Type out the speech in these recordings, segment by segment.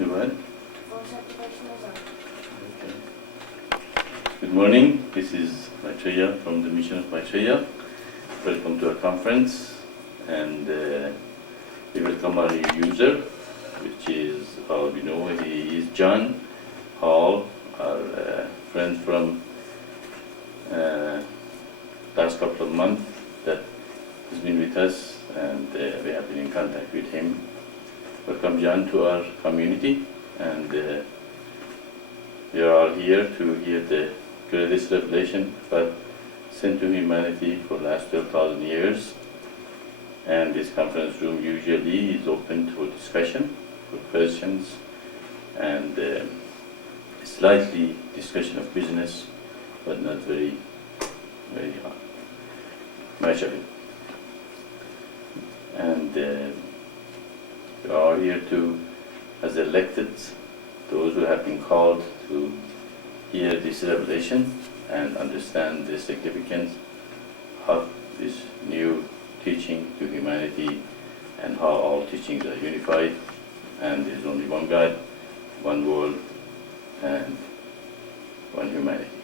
You what? Okay. Good morning. This is Maitreya from the Mission of Maitreya. Welcome to our conference, and we welcome our new user, which is, how we know, he is John Hall, our friend from last couple of months that has been with us, and we have been in contact with him. Welcome, John, to our community, and we are all here to hear the greatest revelation God sent to humanity for the last 12,000 years. And this conference room usually is open for discussion, for questions, and slightly discussion of business, but not very much of it. And we are here to, as elected, those who have been called to hear this revelation and understand the significance of this new teaching to humanity, and how all teachings are unified, and there is only one God, one world, and one humanity.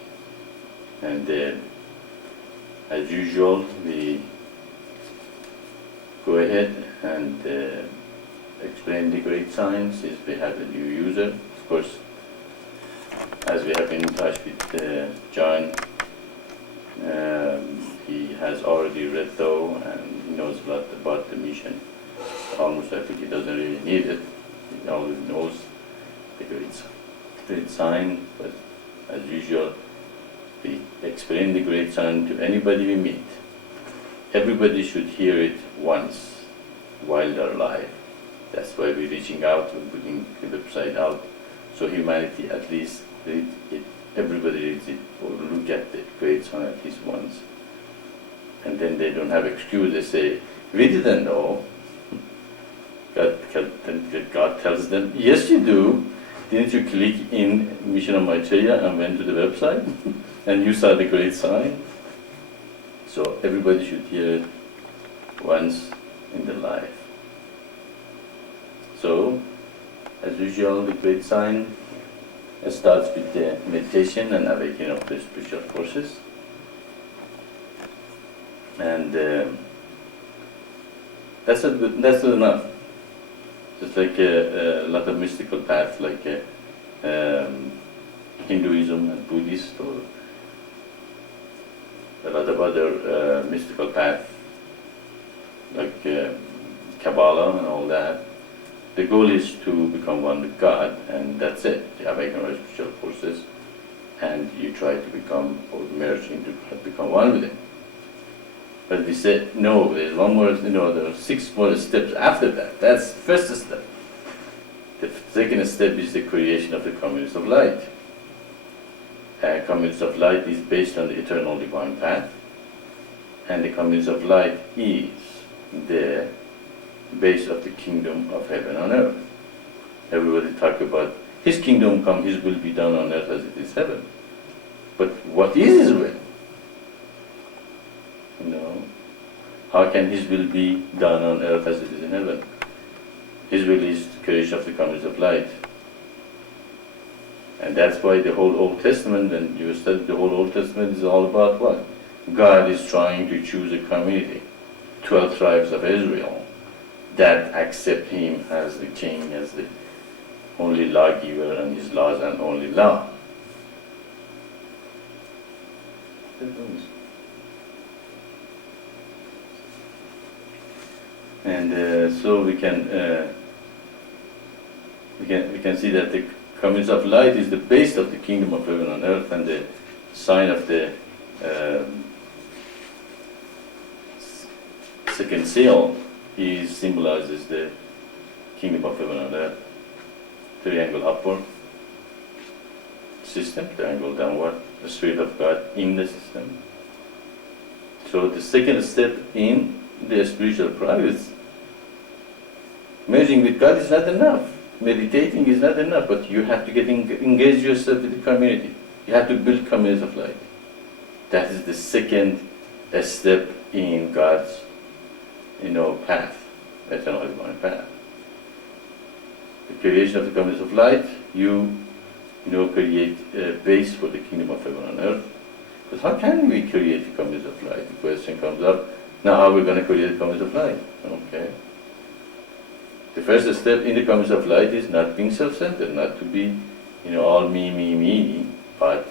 And as usual, we go ahead and explain the great science if we have a new user. Of course, as we have been in touch with John, he has already read though, and he knows a lot about the mission. Almost I think he doesn't really need it. He already knows the great sign, but as usual, we explain the great sign to anybody we meet. Everybody should hear it once while they're alive. That's why we're reaching out and putting the website out, so humanity at least read it, everybody reads it, or look at the great sign at least once. And then they don't have excuse, they say, we didn't know. God tells them, yes you do. Didn't you click in Mission of Maitreya and went to the website? And you saw the great sign? So everybody should hear it once in their life. So, as usual, the great sign starts with the meditation and awakening of the spiritual forces. And that's enough. Just like a lot of mystical paths, like Hinduism and Buddhist, or a lot of other mystical paths, like Kabbalah and all that. The goal is to become one with God, and that's it. The awakening of spiritual forces, and you try to become or merge into God, become one with Him. But we said no. There's one more. There are 6 more steps after that. That's the first step. The second step is the creation of the communities of light. Communities of light is based on the eternal divine path, and the communities of light is the base of the kingdom of heaven on earth. Everybody talk about His kingdom come, His will be done on earth as it is heaven. But what is His will? How can His will be done on earth as it is in heaven? His will is the creation of the communities of light. And that's why the whole Old Testament, when you study the whole Old Testament, is all about what? God is trying to choose a community, 12 tribes of Israel, that accept Him as the king, as the only lawgiver, and His laws and only law. And so we can see that the communities of light is the base of the kingdom of heaven on earth, and the sign of the second seal symbolizes the kingdom of heaven on earth. Triangle upward system, triangle downward, the Spirit of God in the system. So the second step in the spiritual progress, merging with God is not enough. Meditating is not enough, but you have to get engage yourself with the community. You have to build communities of light. That is the second step in God's path, eternal divine path. the creation of the community of light, you create a base for the kingdom of heaven on earth. Because how can we create the community of light? The question comes up, now how are we going to create the community of light? Okay. The first step in the community of light is not being self-centered, not to be, all me, but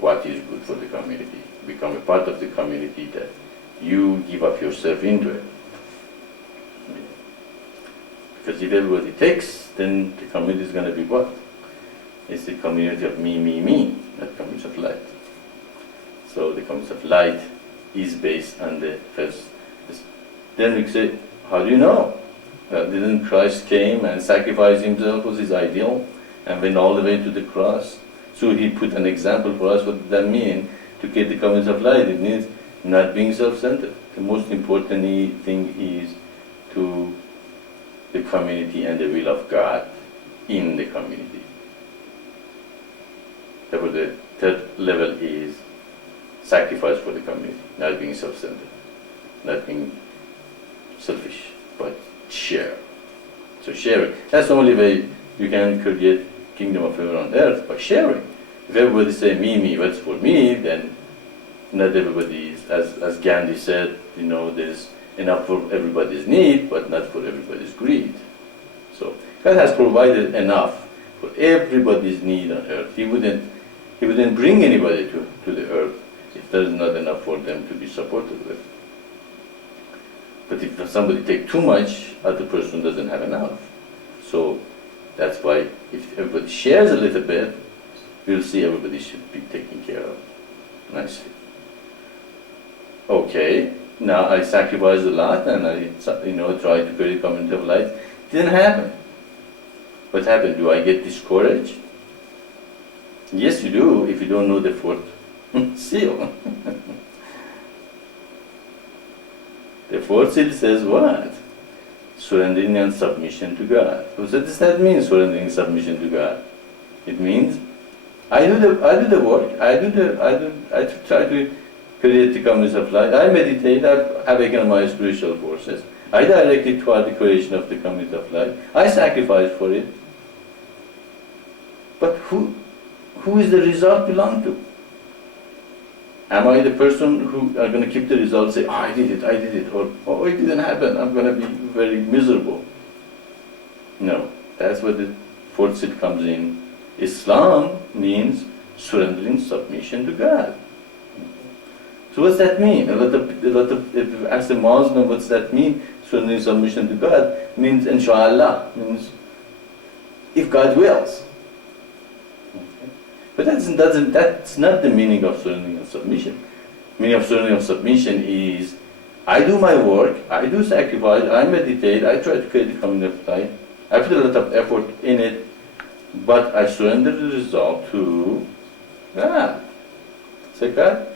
what is good for the community. Become a part of the community that you give up yourself into it. Because if everybody takes, then the community is going to be what? It's the community of me, not community of light. So the community of light is based on the first. Then we say, how do you know? Didn't Christ came and sacrificed himself was his ideal and went all the way to the cross? So he put an example for us. What does that mean? To get the community of light, it means not being self-centered. The most important thing is to the community and the will of God in the community. Therefore, the third level is sacrifice for the community, not being self-centered, not being selfish, but share. So sharing. That's the only way you can create kingdom of heaven on earth, by sharing. If everybody say me, what's for me, then not everybody is, as Gandhi said, there's enough for everybody's need, but not for everybody's greed. So God has provided enough for everybody's need on earth. He wouldn't bring anybody to the earth if there's not enough for them to be supported with. But if somebody takes too much, other person doesn't have enough. So that's why if everybody shares a little bit, we'll see everybody should be taken care of nicely. Okay, now I sacrificed a lot and I tried to create a community of light. Didn't happen. What happened? Do I get discouraged? Yes, you do, if you don't know the fourth seal. The fourth seal says what? Surrendering and submission to God. So what does that mean, surrendering and submission to God? It means I do the work. I try to create the community of light. I meditate. I awaken my spiritual forces. I direct it toward the creation of the community of light. I sacrifice for it. But who is the result belong to? Am I the person who are going to keep the result, say, I did it, or oh, it didn't happen, I'm going to be very miserable? No, that's where the fourth seal comes in. Islam means surrendering submission to God. So what's that mean? A lot of if you ask a Muslim, what's that mean? Surrendering submission to God means inshallah, means if God wills. But that's not the meaning of surrendering and submission. Meaning of surrendering and submission is, I do my work, I do sacrifice, I meditate, I try to create the community of light, I put a lot of effort in it, but I surrender the result to God. Say, God,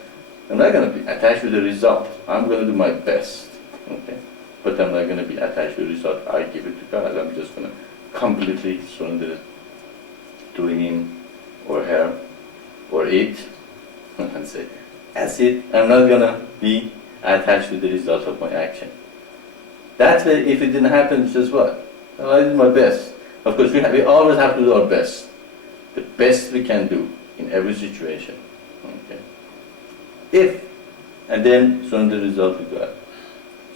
I'm not going to be attached to the result. I'm going to do my best. Okay? But I'm not going to be attached to the result. I give it to God. I'm just going to completely surrender it to Him or her or it and say, that's it. I'm not going to be attached to the result of my action. That's why if it didn't happen, it's just what? Well, I did my best. Of course, we always have to do our best. The best we can do in every situation. Okay? And then surrender the result to God.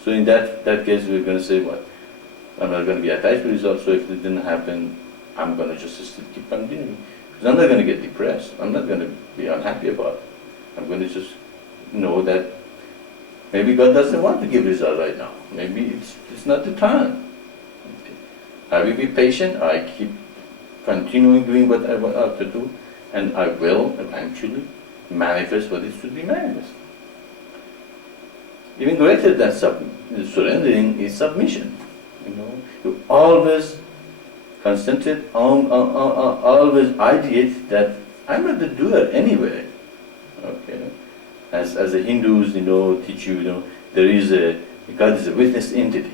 So in that case, we're going to say what? I'm not going to be attached to the result, so if it didn't happen, I'm going to just still keep continuing. Because I'm not going to get depressed. I'm not going to be unhappy about it. I'm going to just know that maybe God doesn't want to give result right now. Maybe it's not the time. Okay. I will be patient. I keep continuing doing what I want to do, and I will eventually manifest what it should be manifest. Even greater than surrendering is submission. You always concentrate on, always ideate that I'm not the doer anyway. Okay, as the Hindus, teach you, there is God is a witness entity.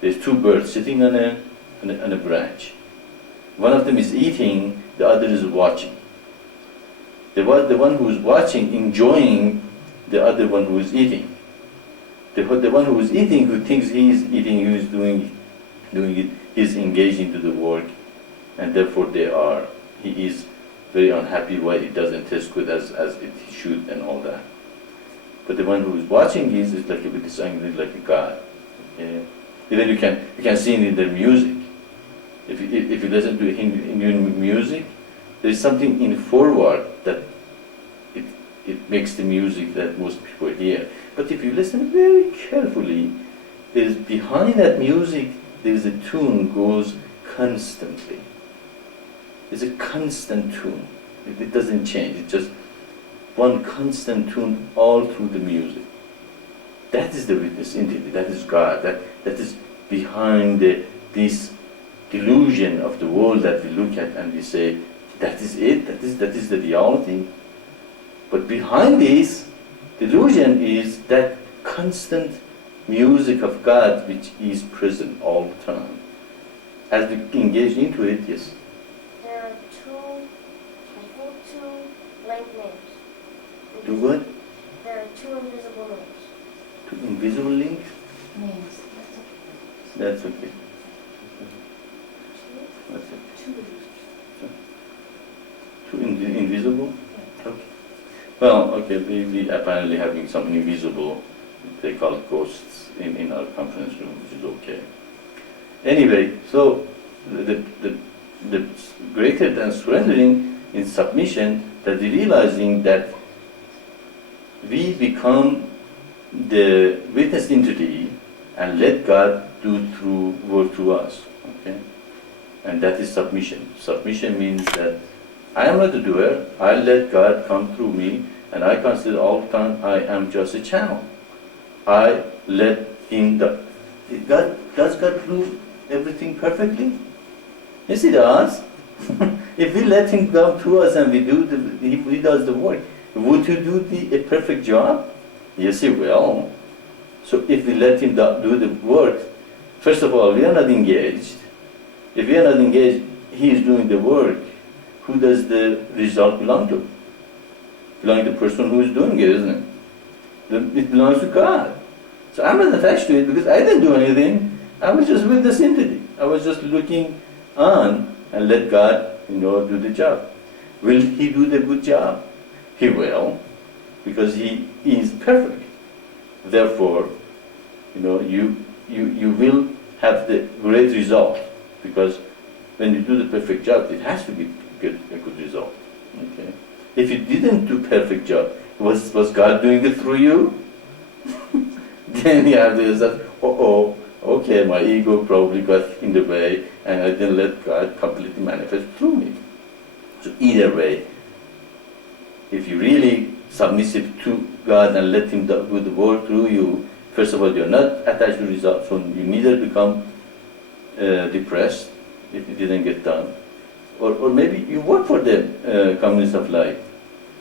There's two birds sitting on a branch. One of them is eating, the other is watching. The one who is watching, enjoying the other one who is eating. The one who is eating, who thinks he is eating, who is doing doing it, he's engaged into the work, and therefore he is very unhappy why it doesn't taste good as it should and all that. But the one who is watching is like a bit angry, like a god. Okay? Even you can see it in their music. If you listen to Indian music, there is something in forward that it makes the music that most people hear. But if you listen very carefully, there is behind that music there is a tune goes constantly. It's a constant tune. It doesn't change. It's just one constant tune all through the music. That is the witness entity. That is God. That is behind this delusion of the world that we look at and we say, that is it. That is the reality. But behind this delusion is that constant music of God which is present all the time. As we engage into it, yes. There are two blank names. Two what? There are two invisible names. Two invisible links? Names. That's okay. That's okay. Two invisible? Okay. Well, okay, we apparently having some invisible, they call it ghosts in our conference room, which is okay. Anyway, so the greater than surrendering in submission, that realizing that we become the witness entity and let God do work through us. Okay? And that is submission. Submission means that I am not the doer, I let God come through me, and I consider all the time I am just a channel. I let Him do. Does God do everything perfectly? Yes, He does. If we let Him come through us and He does the work, would He do a perfect job? Yes, He will. So if we let Him do the work, first of all, we are not engaged. If we are not engaged, He is doing the work. Who does the result belong to? Belong to the person who is doing it, isn't it? It belongs to God. So I'm not attached to it because I didn't do anything. I was just with this entity. I was just looking on and let God, do the job. Will He do the good job? He will, because He is perfect. Therefore, you will have the great result, because when you do the perfect job, it has to be a good result. Okay? If you didn't do perfect job, was God doing it through you? Then you have this that, okay, my ego probably got in the way and I didn't let God completely manifest through me. So either way, if you really submissive to God and let Him do the work through you, first of all, you're not attached to results, so you neither become depressed if it didn't get done. Or maybe you work for the communists of light,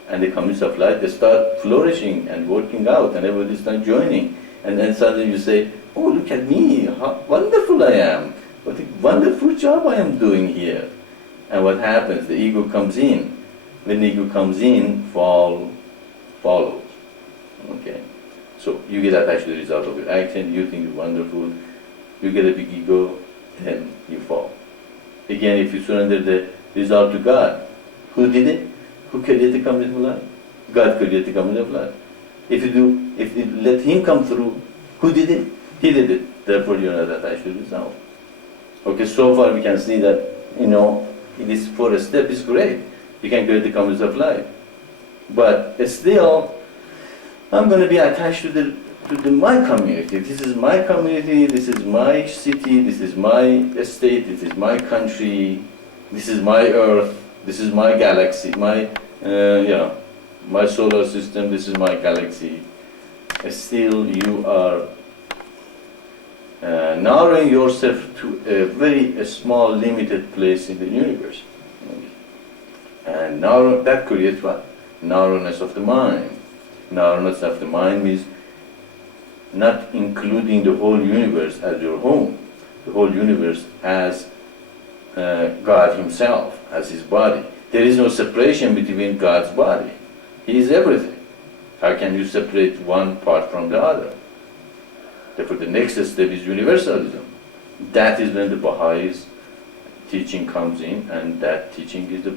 and the communists of light, they start flourishing and working out, and everybody starts joining. And then suddenly you say, oh, look at me, how wonderful I am. What a wonderful job I am doing here. And what happens? The ego comes in. When the ego comes in, fall follows. Okay? So you get attached to the result of your action, you think you're wonderful, you get a big ego, then you fall. Again, if you surrender the result to God, who did it? Who created the community of life? God created the community of life. If you let Him come through, who did it? He did it. Therefore, you're not attached to the result. Okay, so far we can see that, this first step is great. You can create the community of life. But still, I'm going to be attached to my community. This is my community, this is my city, this is my estate, this is my country, this is my earth, this is my galaxy, my solar system, this is my galaxy. Still you are narrowing yourself to a very small, limited place in the universe. And that creates what? Narrowness of the mind. Narrowness of the mind means not including the whole universe as your home. The whole universe as God Himself, as His body. There is no separation between God's body. He is everything. How can you separate one part from the other? Therefore, the next step is universalism. That is when the Baha'is teaching comes in, and that teaching is the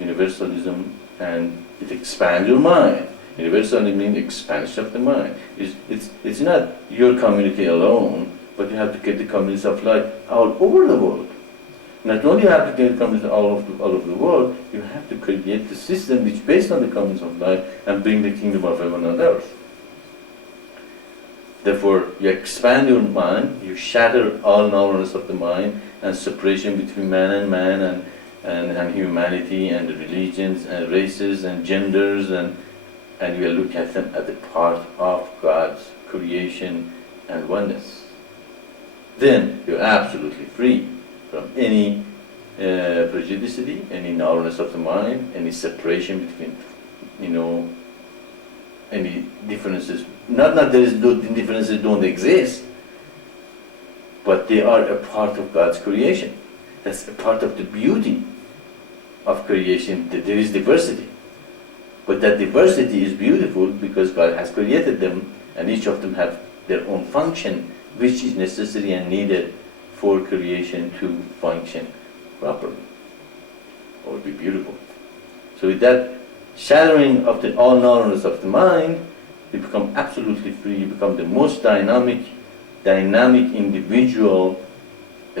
universalism, and it expands your mind. Universalism means expansion of the mind. It's not your community alone, but you have to get the communities of light all over the world. Not only you have to get communities all over the world, you have to create the system which is based on the communities of light and bring the kingdom of heaven on earth. Therefore, you expand your mind, you shatter all narrowness of the mind and separation between man and humanity and religions and races and genders, and you look at them as a part of God's creation and oneness. Then you're absolutely free from any prejudice, any narrowness of the mind, any separation between, any differences. Not that the differences don't exist, but they are a part of God's creation. That's a part of the beauty of creation, that there is diversity. But that diversity is beautiful because God has created them, and each of them have their own function, which is necessary and needed for creation to function properly, or be beautiful. So with that shattering of the all narrowness of the mind, you become absolutely free. You become the most dynamic individual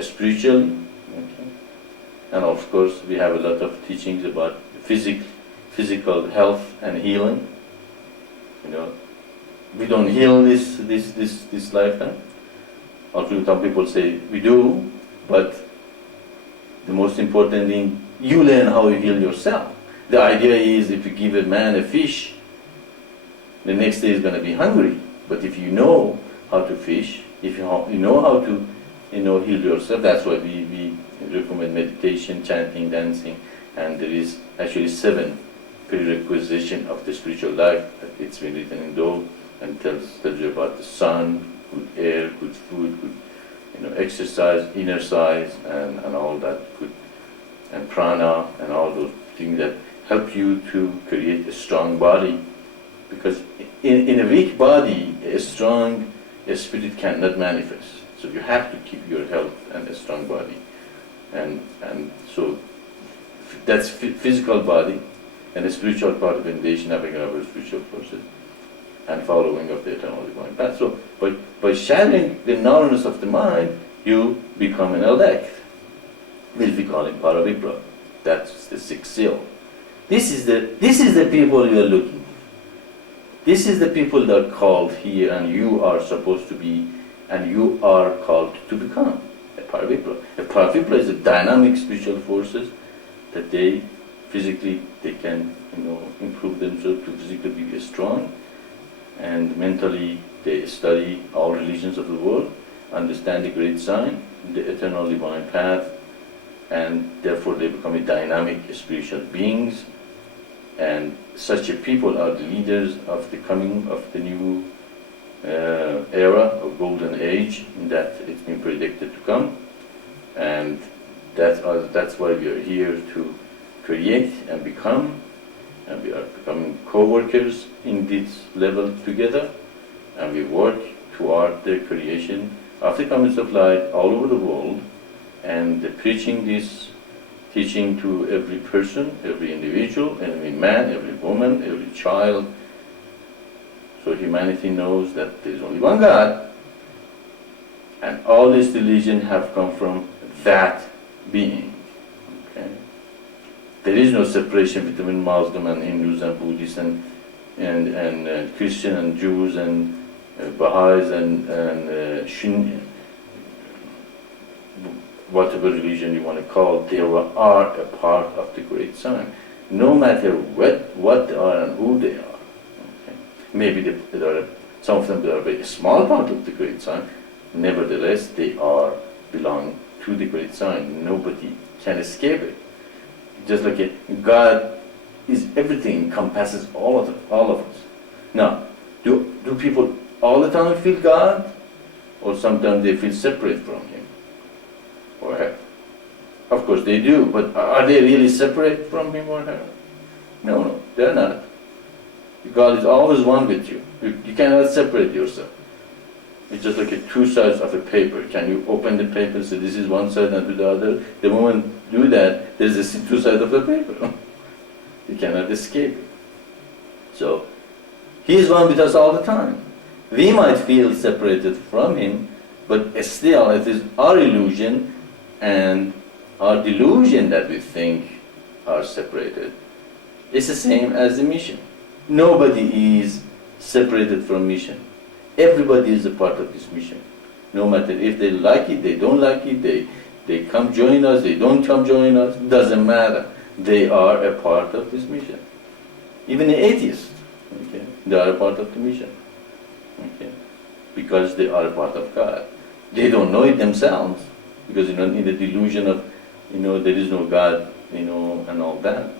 spiritually. Okay? And of course, we have a lot of teachings about physical health and healing. We don't heal this lifetime. Although some people say we do, but the most important thing, you learn how you heal yourself. The idea is if you give a man a fish, the next day he's going to be hungry. But if you know how to fish, if you know how to heal yourself, that's why we recommend meditation, chanting, dancing, and there is actually 7 prerequisites of the spiritual life. It's been written in Dove and tells you about the sun, good air, good food, good exercise, inner size, and all that good, and prana, and all those things that help you to create a strong body. Because in a weak body, a strong spirit cannot manifest. So you have to keep your health and a strong body. And so that's physical body, and a spiritual part of meditation, having our spiritual forces, and following of the eternal divine path. So by shattering the narrowness of the mind, you become an elect, which we call it paravipra. That's the 6th seal. This is the people you are looking for. This is the people that are called here, and you are supposed to be, and you are called to become a paravipra. A paravipra is a dynamic spiritual forces that they physically can improve themselves to physically be strong, and mentally they study all religions of the world, understand the great sign, the eternal divine path, and therefore they become a dynamic spiritual beings. And such a people are the leaders of the coming of the new era of golden age that it's been predicted to come, and that's why we are here to create and become, and we are becoming co-workers in this level together, and we work toward the creation of the comings of light all over the world, and preaching this teaching to every person, every individual, every man, every woman, every child. So humanity knows that there is only one God, and all these religions have come from that being. Okay? There is no separation between Muslim and Hindus and Buddhists and Christian and Jews and Baha'is and Shin, whatever religion you want to call, they are a part of the great sign. No matter what they are and who they are. Okay? Maybe some of them they are a very small part of the great sign, nevertheless they belong to the great sign. Nobody can escape it. Just like God is everything, encompasses all of us. Now, do people all the time feel God? Or sometimes they feel separate from Him? Or her? Of course they do, but are they really separate from Him or her? No, they're not. God is always one with you. You cannot separate yourself. It's just like two sides of a paper. Can you open the paper, say this is one side and to the other? The moment you do that, there's the two sides of the paper. You cannot escape it. So, He is one with us all the time. We might feel separated from Him, but still it is our illusion and our delusion that we think are separated. It's the same as the mission. Nobody is separated from mission. Everybody is a part of this mission. No matter if they like it, they don't like it, they come join us, they don't come join us, doesn't matter. They are a part of this mission. Even the atheists, okay, they are a part of the mission. Okay, because they are a part of God. They don't know it themselves, because in the delusion of, there is no God, and all that.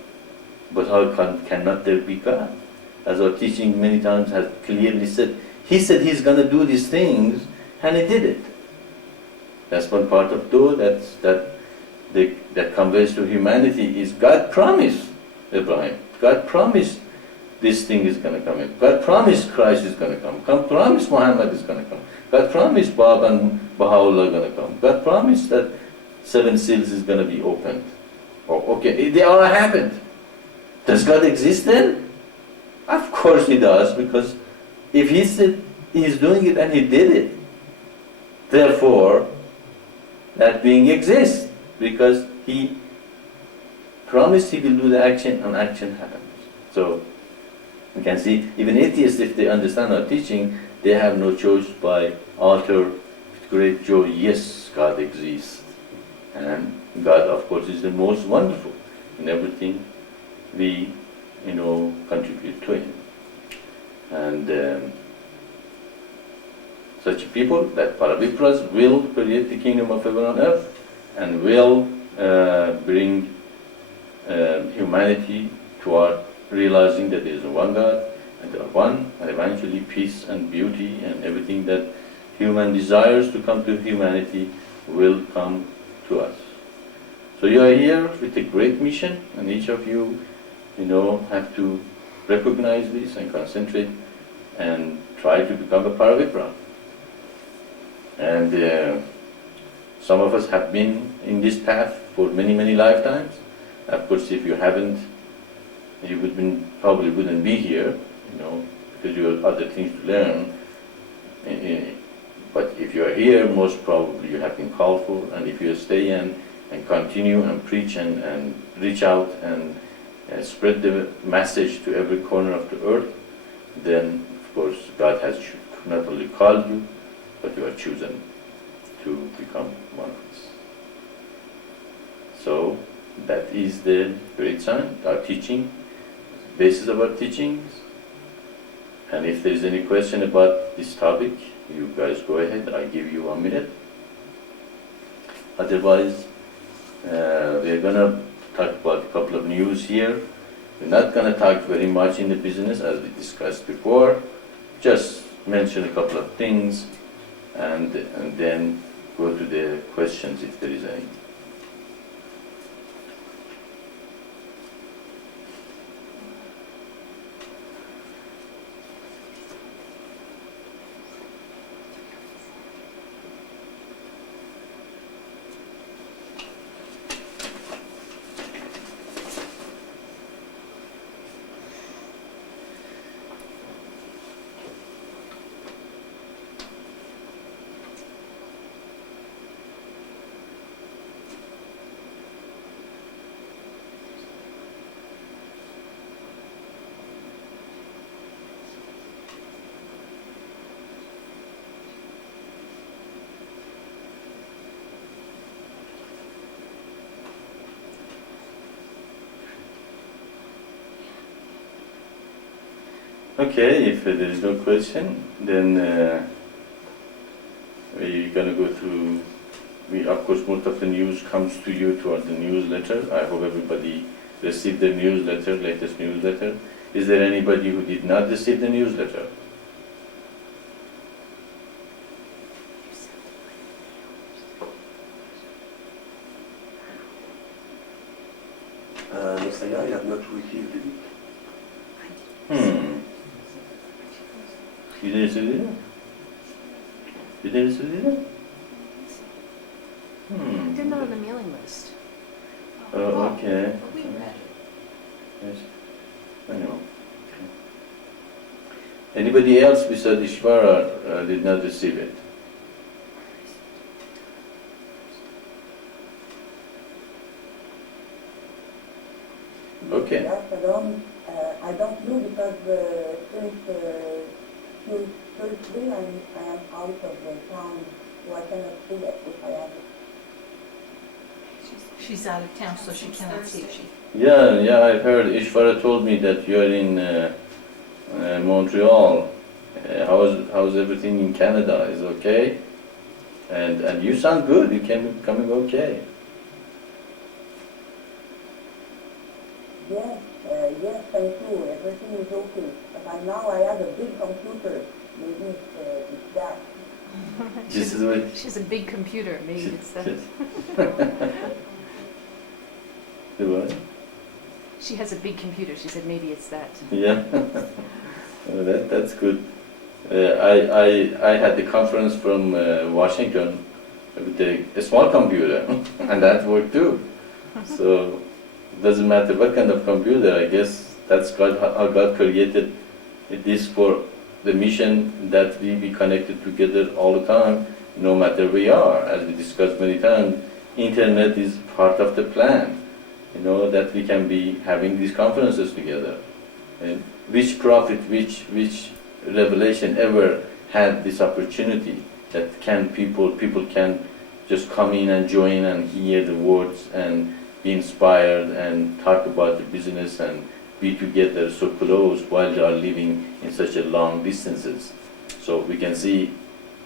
But how cannot there be God? As our teaching many times has clearly said, He said He's going to do these things, and He did it. That's one part of Dua that conveys to humanity is God promised Abraham. God promised this thing is going to come in. God promised Christ is going to come. God promised Muhammad is going to come. God promised Baba and Baha'u'llah are going to come. God promised that 7 seals is going to be opened. Oh, okay, they all happened. Does God exist then? Of course He does, because if He said He's doing it and He did it, therefore that being exists, because He promised He will do the action and action happens. So you can see, even atheists, if they understand our teaching, they have no choice but utter with great joy, yes, God exists. And God, of course, is the most wonderful in everything we, contribute to Him. And such people, that Paravipras, will create the kingdom of heaven on earth and will bring humanity toward realizing that there is one God and they are one, and eventually peace and beauty and everything that human desires to come to humanity will come to us. So you are here with a great mission, and each of you, have to recognize this and concentrate and try to become a Paravipra. And some of us have been in this path for many, many lifetimes. Of course, if you haven't, you probably wouldn't be here, because you have other things to learn. But if you are here, most probably you have been called for, and if you stay and continue and preach and reach out and spread the message to every corner of the earth, then of course God has not only called you, but you are chosen to become one of us. So that is the great sign, our teaching, basis of our teachings. And if there is any question about this topic, you guys go ahead, I give you 1 minute. Otherwise, we are going to talk about a couple of news here. We're not going to talk very much in the business as we discussed before, just mention a couple of things and then go to the questions if there is any. Okay, if there is no question, then we're going to go through, of course most of the news comes to you toward the newsletter. I hope everybody received the newsletter, latest newsletter. Is there anybody who did not receive the newsletter? Maitreya, I have not received it. You didn't receive it? Did they receive it? They're not on the mailing list. Oh, okay. But we read it. Yes, I know. Okay. Anybody else besides Ishvara did not receive it? Okay. Yes, I don't know because since Thursday I am out of the town, so I cannot see it if I have it. She's out of town, so she cannot see it. Yeah, I heard Ishvara told me that you are in Montreal. How's everything in Canada? Is okay? And you sound good. You came coming okay. Yes, yes, thank you. Everything is okay. But now I have a big computer. Maybe it's that. This is what. She has a big computer, maybe it's that. The what? She has a big computer, she said maybe it's that. Yeah. Oh, that's good. I had the conference from Washington with a small computer, and that worked too. So it doesn't matter what kind of computer. I guess that's how God created this for the mission that we be connected together all the time, no matter where we are. As we discussed many times, internet is part of the plan. You know, that we can be having these conferences together. And which prophet, which revelation ever had this opportunity that people can just come in and join and hear the words and be inspired and talk about the business and be together so close while they are living in such a long distances. So we can see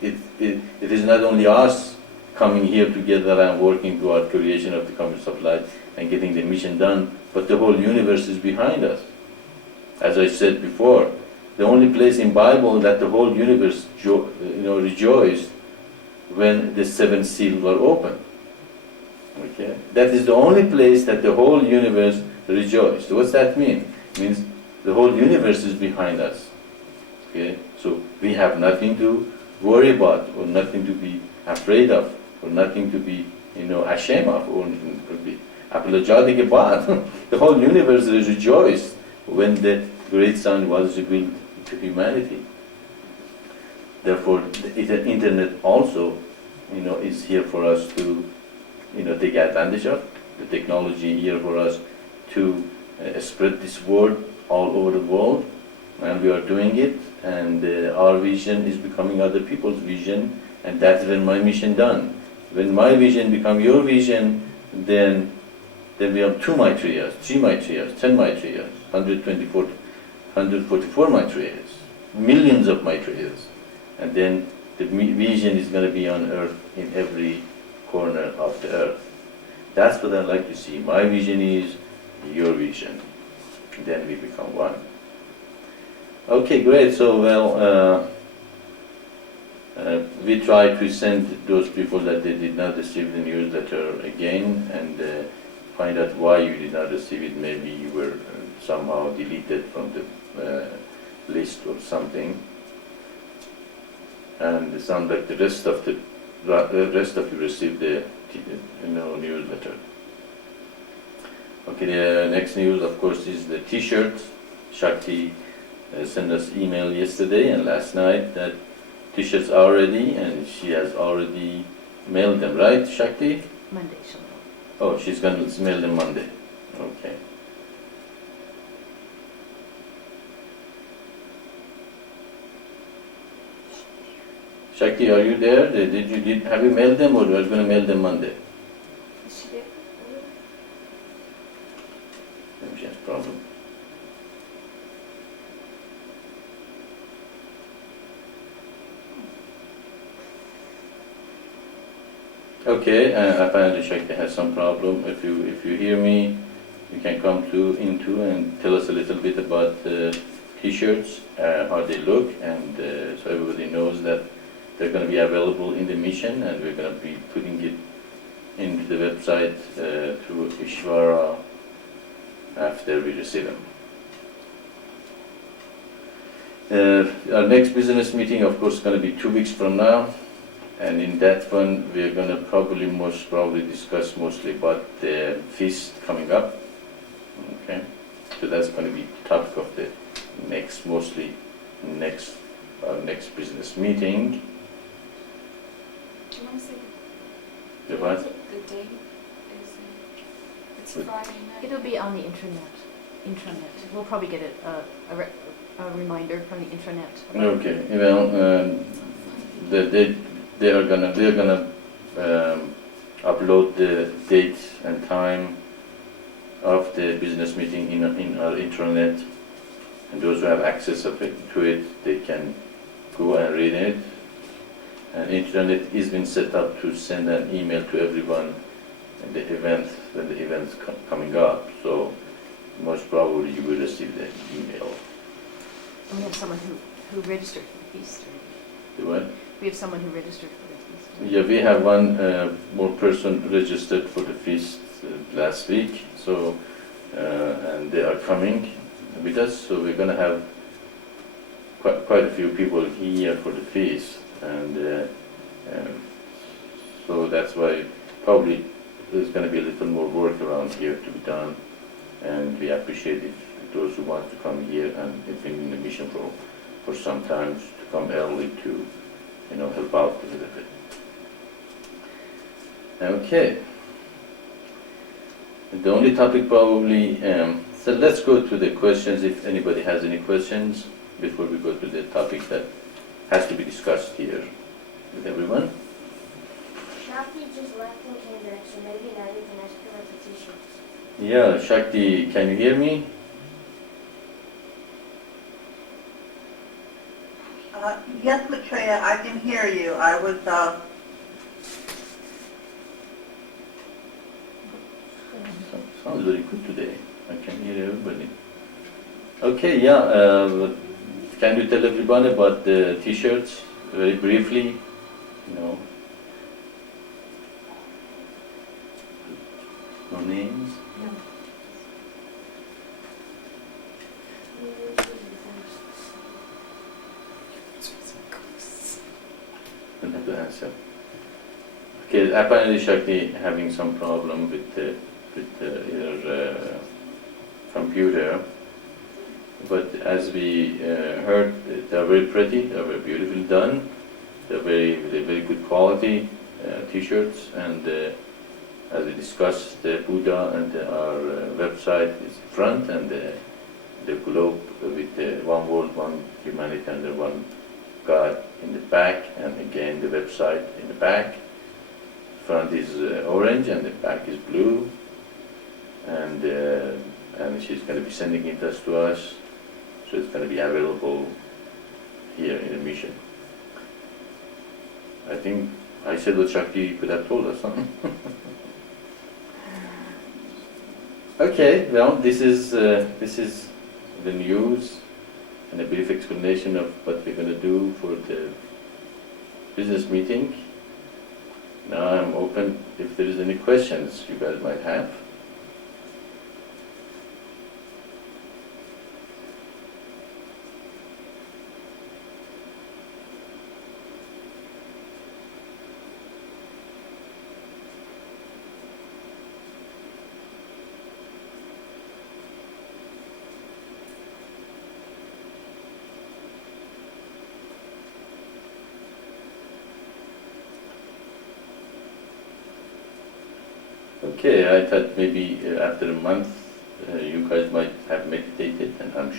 it is not only us coming here together and working toward creation of the commerce of light and getting the mission done, but the whole universe is behind us. As I said before, the only place in Bible that the whole universe rejoiced when the seven seals were opened. Okay, that is the only place that the whole universe rejoiced. What's that mean? It means the whole universe is behind us. Okay, so we have nothing to worry about, or nothing to be afraid of, or nothing to be ashamed of, or be apologetic about. The whole universe rejoiced when the great Son was revealed to humanity. Therefore, the internet also, is here for us to, take advantage of. The technology here for us to spread this word all over the world, and we are doing it. And our vision is becoming other people's vision, and that's when my mission done. When my vision become your vision, then we have 2 Maitreyas, 3 Maitreyas, 10 Maitreyas, 144 Maitreyas, millions of Maitreyas. And then the vision is going to be on earth in every corner of the earth. That's what I'd like to see. My vision is your vision. Then we become one. Okay, great. So, we try to send those people that they did not receive the newsletter again and find out why you did not receive it. Maybe you were somehow deleted from the list or something. And it sounds like the rest of you received the newsletter. Okay, the next news, of course, is the T-shirts. Shakti sent us email yesterday and last night that T-shirts are ready, and she has already mailed them, right, Shakti? Monday she'll know. Oh, she's going to mail them Monday. Okay. Shakti, are you there? Have you mailed them, or are you going to mail them Monday? Is she there? Maybe she has a problem. Okay, apparently Shakti has some problem. If you hear me, you can come into and tell us a little bit about the T-shirts, how they look, and so everybody knows that they're going to be available in the mission, and we're going to be putting it into the website through Ishvara after we receive them. Our next business meeting, of course, is going to be 2 weeks from now. And in that one, we're gonna most probably discuss mostly about the feast coming up. Okay, so that's gonna be topic of the next, mostly next, our next business meeting. Do you want to say The what? the date is, it's Good. Friday night? It'll be on the intranet. We'll probably get a reminder from the intranet. Okay, well, they're gonna upload the date and time of the business meeting in our intranet, and those who have access to it, they can go and read it. And intranet is been set up to send an email to everyone in the event when the event's coming up. So most probably you will receive the email. And we have someone who registered for the feast. The what? We have someone who registered for the feast. Yeah, we have one more person registered for the feast last week. So and they are coming with us. So we're gonna have quite a few people here for the feast, and so that's why probably there's going to be a little more work around here to be done, and we appreciate if those who want to come here and have been in the mission for some time to come early to, help out a little bit. Okay. The only topic probably, so let's go to the questions if anybody has any questions before we go to the topic that has to be discussed here with everyone. Shakti just left and came back, so maybe now you can ask her about the t-shirts. Yeah, Shakti, can you hear me? Yes, Maitreya, I can hear you. I was, Sounds very good today. I can hear everybody. Okay, yeah. Can you tell everybody about the t-shirts very briefly? No names? Don't have to answer. Okay, apparently Shakti having some problem with your computer, but as we heard, they're very pretty, they're very beautifully done, they're very good quality t-shirts, and as we discussed, the Buddha and our website is front, and the globe with the one world, one humanity, and the one God in the back, and again the website in the back. Front is orange and the back is blue, and she's going to be sending it to us, so it's going to be available here in the mission. I think I said what Shakti could have told us, huh? Okay, well, this is the news and a brief explanation of what we're going to do for the business meeting. Now I'm open if there is any questions you guys might have. Okay, I thought maybe after a month you guys might have meditated, and I'm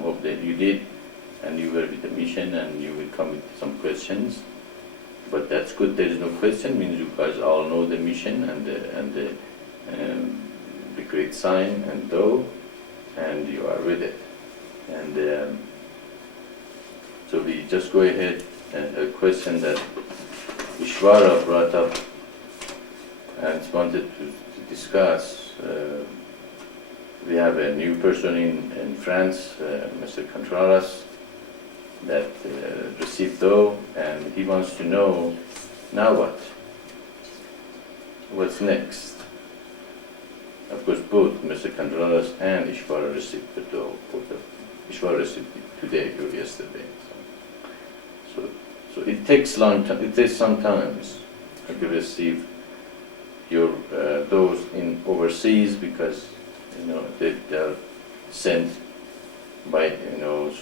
hope that you did, and you were with the mission and you will come with some questions. But that's good, there is no question, means you guys all know the mission and the great sign and though, and you are with it. And so we just go ahead, and a question that Ishvara brought up and wanted to discuss. We have a new person in France, Mr. Contreras, that received though, and he wants to know, now what? What's next? Of course, both Mr. Contreras and Ishvara received the dough. Ishvara received it today or yesterday. So it takes long time. It takes some time to receive your those in overseas because they're sent by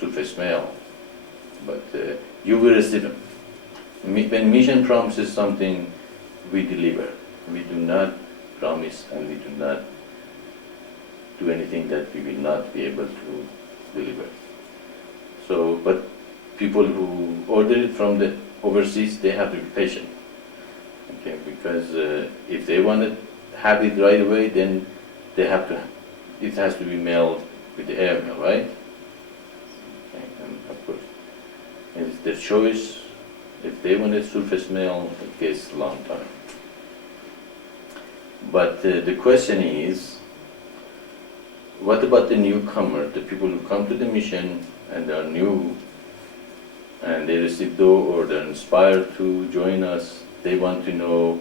surface mail, but you will receive them. When mission promises something, we deliver. We do not promise and we do not do anything that we will not be able to deliver. So, but people who order it from the overseas, they have to be patient. Okay, because if they want to have it right away, then they have to. It has to be mailed with the airmail, right? Okay, and of course, it's their choice. If they want it surface mail, it takes a long time. But the question is, what about the newcomer, the people who come to the mission and are new, and they receive though, or they're inspired to join us? They want to know,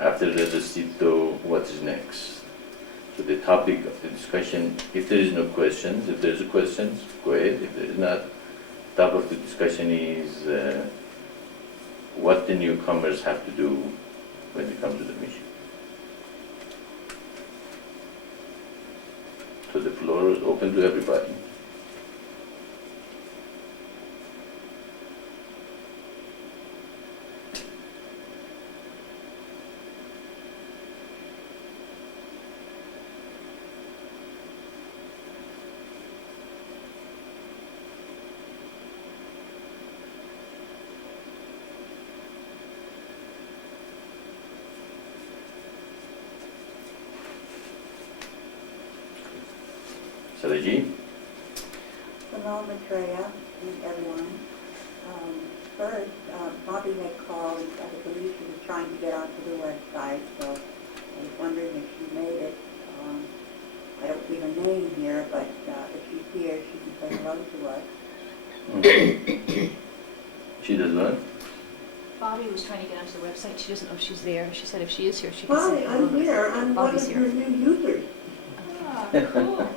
after they receive though, what is next. So the topic of the discussion, if there is no questions, if there's questions, go ahead. If there is not, the topic of the discussion is what the newcomers have to do when they come to the mission. So the floor is open to everybody. Salaji? Hello, Maitreya and everyone. First, Bobby had called, I believe she was trying to get onto the website, so I was wondering if she made it. I don't see her name here, but if she's here, she can say hello to us. She does what? Bobby was trying to get onto the website. She doesn't know if she's there. She said if she is here, she can Hi, say hello. I'm here. I'm one Bobby's of here. your new users. Ah, cool.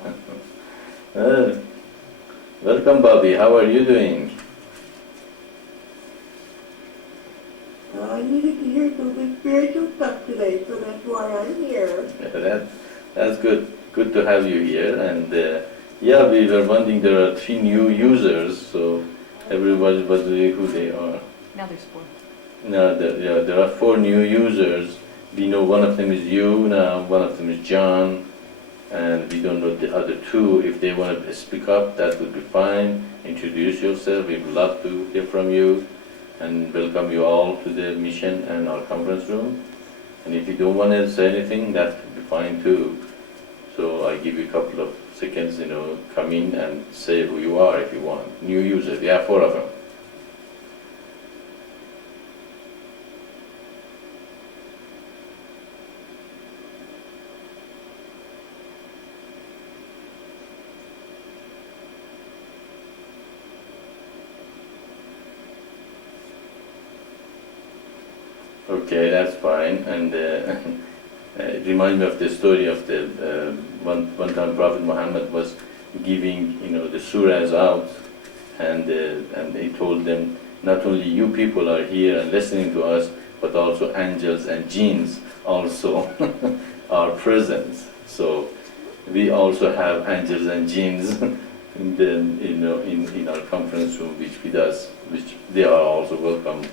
Welcome, Bobby. How are you doing? I needed to hear some good spiritual stuff today, so that's why I'm here. That's good. Good to have you here. And yeah, we were wondering, there are 3 new users, so everybody was who they are. Now there's 4. No, there are 4 new users. We know one of them is you now, one of them is John, and we don't know the other 2. If they want to speak up, that would be fine. Introduce yourself. We would love to hear from you and welcome you all to the mission and our conference room. And if you don't want to say anything, that would be fine too. So I give you a couple of seconds, come in and say who you are if you want. New users, we have 4 of them. Okay, that's fine. And it reminds me of the story of the one time Prophet Muhammad was giving the surahs out, and he told them, not only you people are here and listening to us, but also angels and jinns also are present. So we also have angels and jinns in our conference room, which they are also welcome.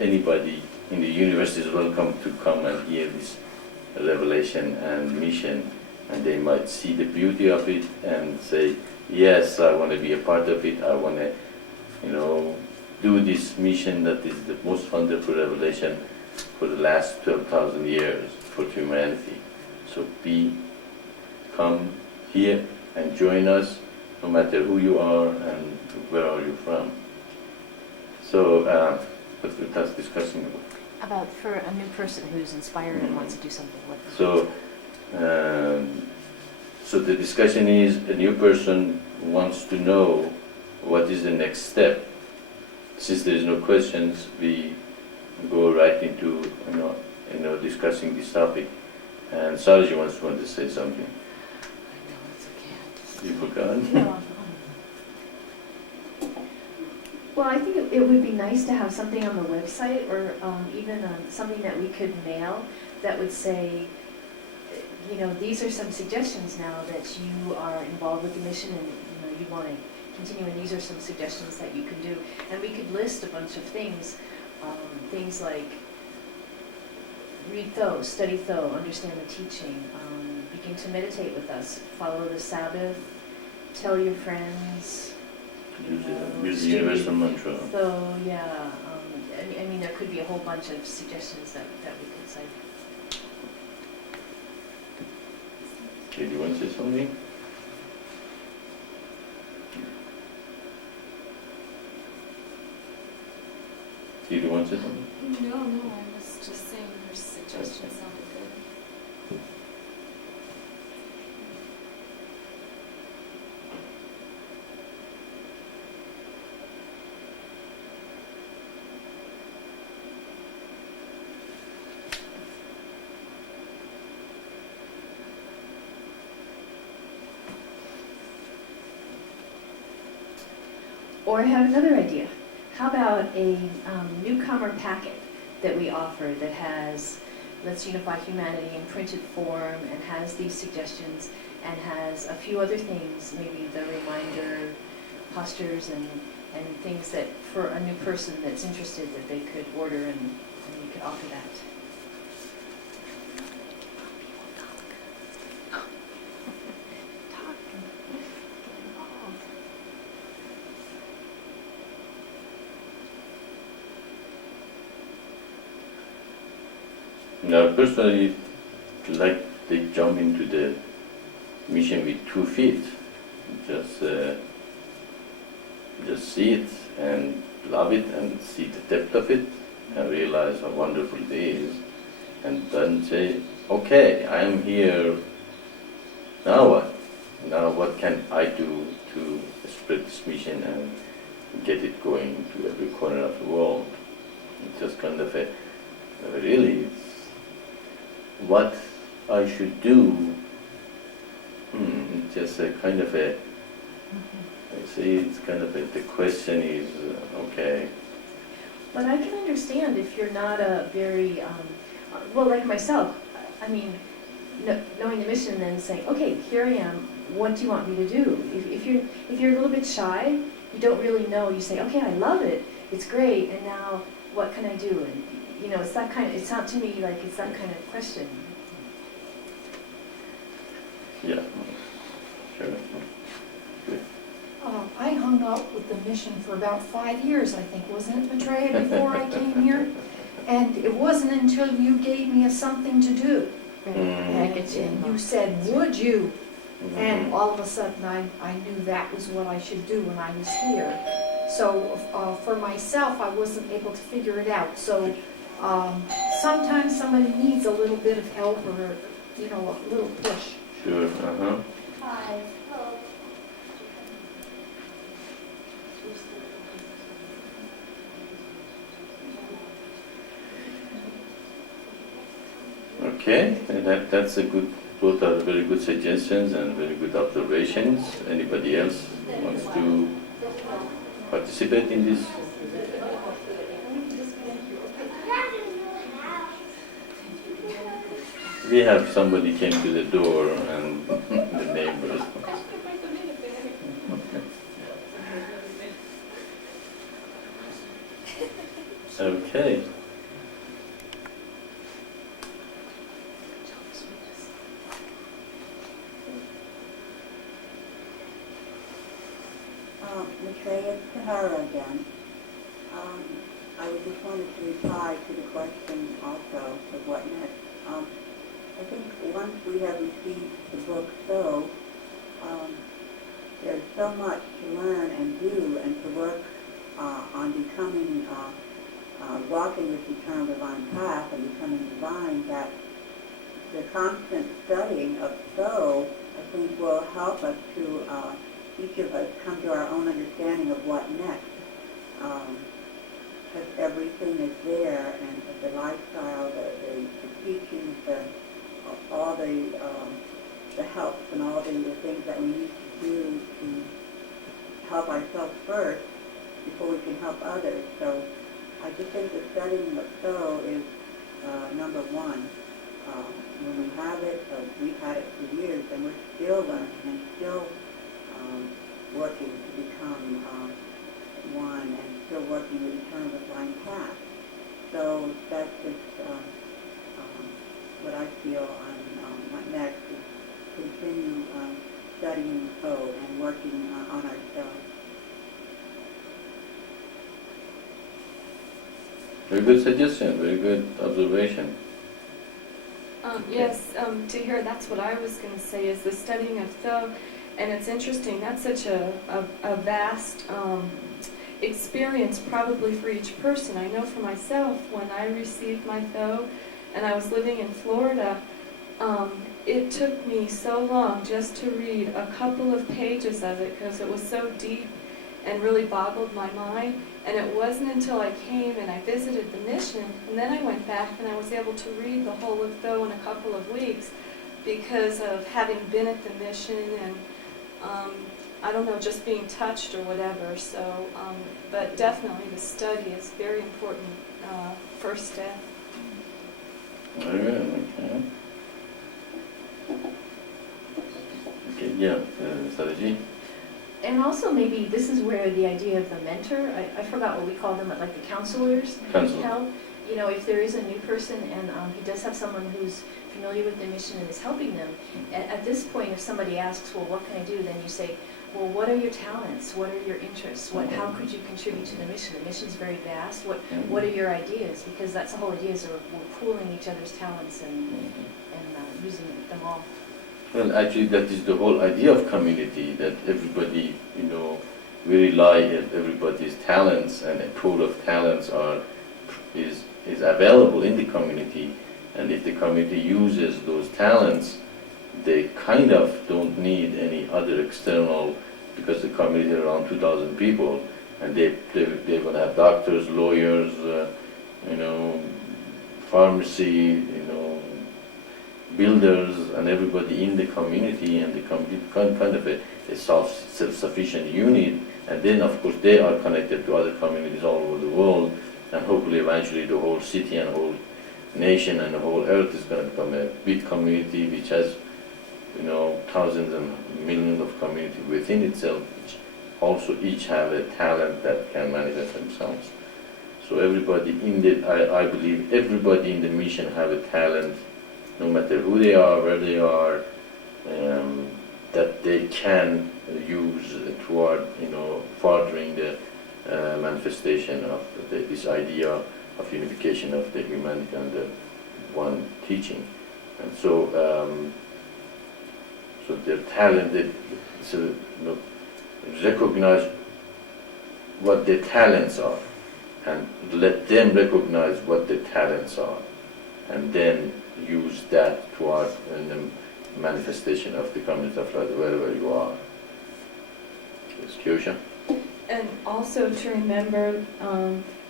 Anybody in the universe is welcome to come and hear this revelation and mission, and they might see the beauty of it and say, yes, I want to be a part of it. I want to, do this mission that is the most wonderful revelation for the last 12,000 years for humanity. So come here and join us, no matter who you are and where are you from. So that's what that's discussing about. About for a new person who's inspired and wants to do something with it. So the discussion is, a new person wants to know what is the next step. Since there is no questions, we go right into discussing this topic. And Sarji wants to say something. I know, it's okay. You forgot? No. Well, I think it would be nice to have something on the website or even something that we could mail that would say, you know, these are some suggestions now that you are involved with the mission and you want to continue, and these are some suggestions that you can do. And we could list a bunch of things, things like read Tho, study Tho, understand the teaching, begin to meditate with us, follow the Sabbath, tell your friends. Use the universal mantra. So yeah, I mean there could be a whole bunch of suggestions that we could say. Okay, do you want to say something? Do you want to say something? No, I was just saying her suggestion sounded good. Or I have another idea. How about a newcomer packet that we offer that has Let's Unify Humanity in printed form and has these suggestions and has a few other things, maybe the reminder postures and things that for a new person that's interested that they could order and we could offer that. Now, personally, like they jump into the mission with 2 feet, just see it and love it and see the depth of it and realize how wonderful it is, and then say, okay, I am here. Now what? Now what can I do to spread this mission and get it going to every corner of the world? It's just kind of a really. What I should do, just a kind of a, I see it's kind of a, the question is, okay. But I can understand if you're not a very, well, like myself, I mean, knowing the mission and then saying, okay, here I am, what do you want me to do? If you're a little bit shy, you don't really know, you say, okay, I love it, it's great, and now what can I do? And you know, it's that kind of, it sounds to me like it's that kind of question. Yeah, sure. Good. I hung out with the mission for about 5 years, I think, wasn't it, Maitreya, before I came here? And it wasn't until you gave me something to do. And you said, would you? And all of a sudden I knew that was what I should do when I was here. So for myself, I wasn't able to figure it out. So sometimes somebody needs a little bit of help or, you know, a little push. Sure, 5. Okay, that's a good, both are very good suggestions and very good observations. Anybody else wants to participate in this? We have somebody came to the door and the neighbors. Okay. Maitreya, it's Tahara again. I just wanted to reply to the question also of what next. I think once we have received the book So, there's so much to learn and do and to work on becoming, walking this eternal divine path and becoming divine, that the constant studying of So, I think, will help us to, each of us, come to our own understanding of what next. Because everything is there, and the lifestyle, the teachings, all the helps and all the things that we need to do to help ourselves first, before we can help others. So I just think that studying so is number one. When we have it, we've had it for years, and we're still learning and still working to become one, and still working to determine the blind path. So that's just what I feel on my next is continue studying code and working on ourselves. Very good suggestion, very good observation. Yes, to hear, that's what I was going to say, is the studying of Tho, and it's interesting, that's such a vast experience probably for each person. I know for myself, when I received my Tho, and I was living in Florida, it took me so long just to read a couple of pages of it, because it was so deep and really boggled my mind. And it wasn't until I came and I visited the mission, and then I went back and I was able to read the whole of Tho in a couple of weeks because of having been at the mission and, I don't know, just being touched or whatever. So, but definitely the study is a very important first step. Very good, okay. Okay, yeah, Saraji? And also maybe this is where the idea of the mentor, I forgot what we call them, but like the counselors Counselor. help. You know, if there is a new person and he does have someone who's familiar with the mission and is helping them, at this point if somebody asks, well, what can I do? Then you say, well, what are your talents? What are your interests? How could you contribute to the mission? The mission's very vast. What are your ideas? Because that's the whole idea, is we're pooling each other's talents and using them all. Well, actually, that is the whole idea of community, that everybody, you know, we rely on everybody's talents, and a pool of talents is available in the community. And if the community uses those talents, they kind of don't need any other external, because the community is around 2,000 people, and they're going to have doctors, lawyers, you know, pharmacy, you know, builders, and everybody in the community, and the community kind of a self-sufficient unit. And then, of course, they are connected to other communities all over the world, and hopefully eventually the whole city and whole nation and the whole earth is going to become a big community which has, you know, thousands and millions of community within itself, which also each have a talent that can manifest themselves. So everybody in the, I believe everybody in the mission have a talent, no matter who they are, where they are, that they can use toward, you know, furthering the manifestation of this idea of unification of the humanity and the one teaching. And so, so they're talented, so, you know, recognize what their talents are, and let them recognize what their talents are, and then use that toward the manifestation of the community of light wherever you are. Yes, Kyosha? And also to remember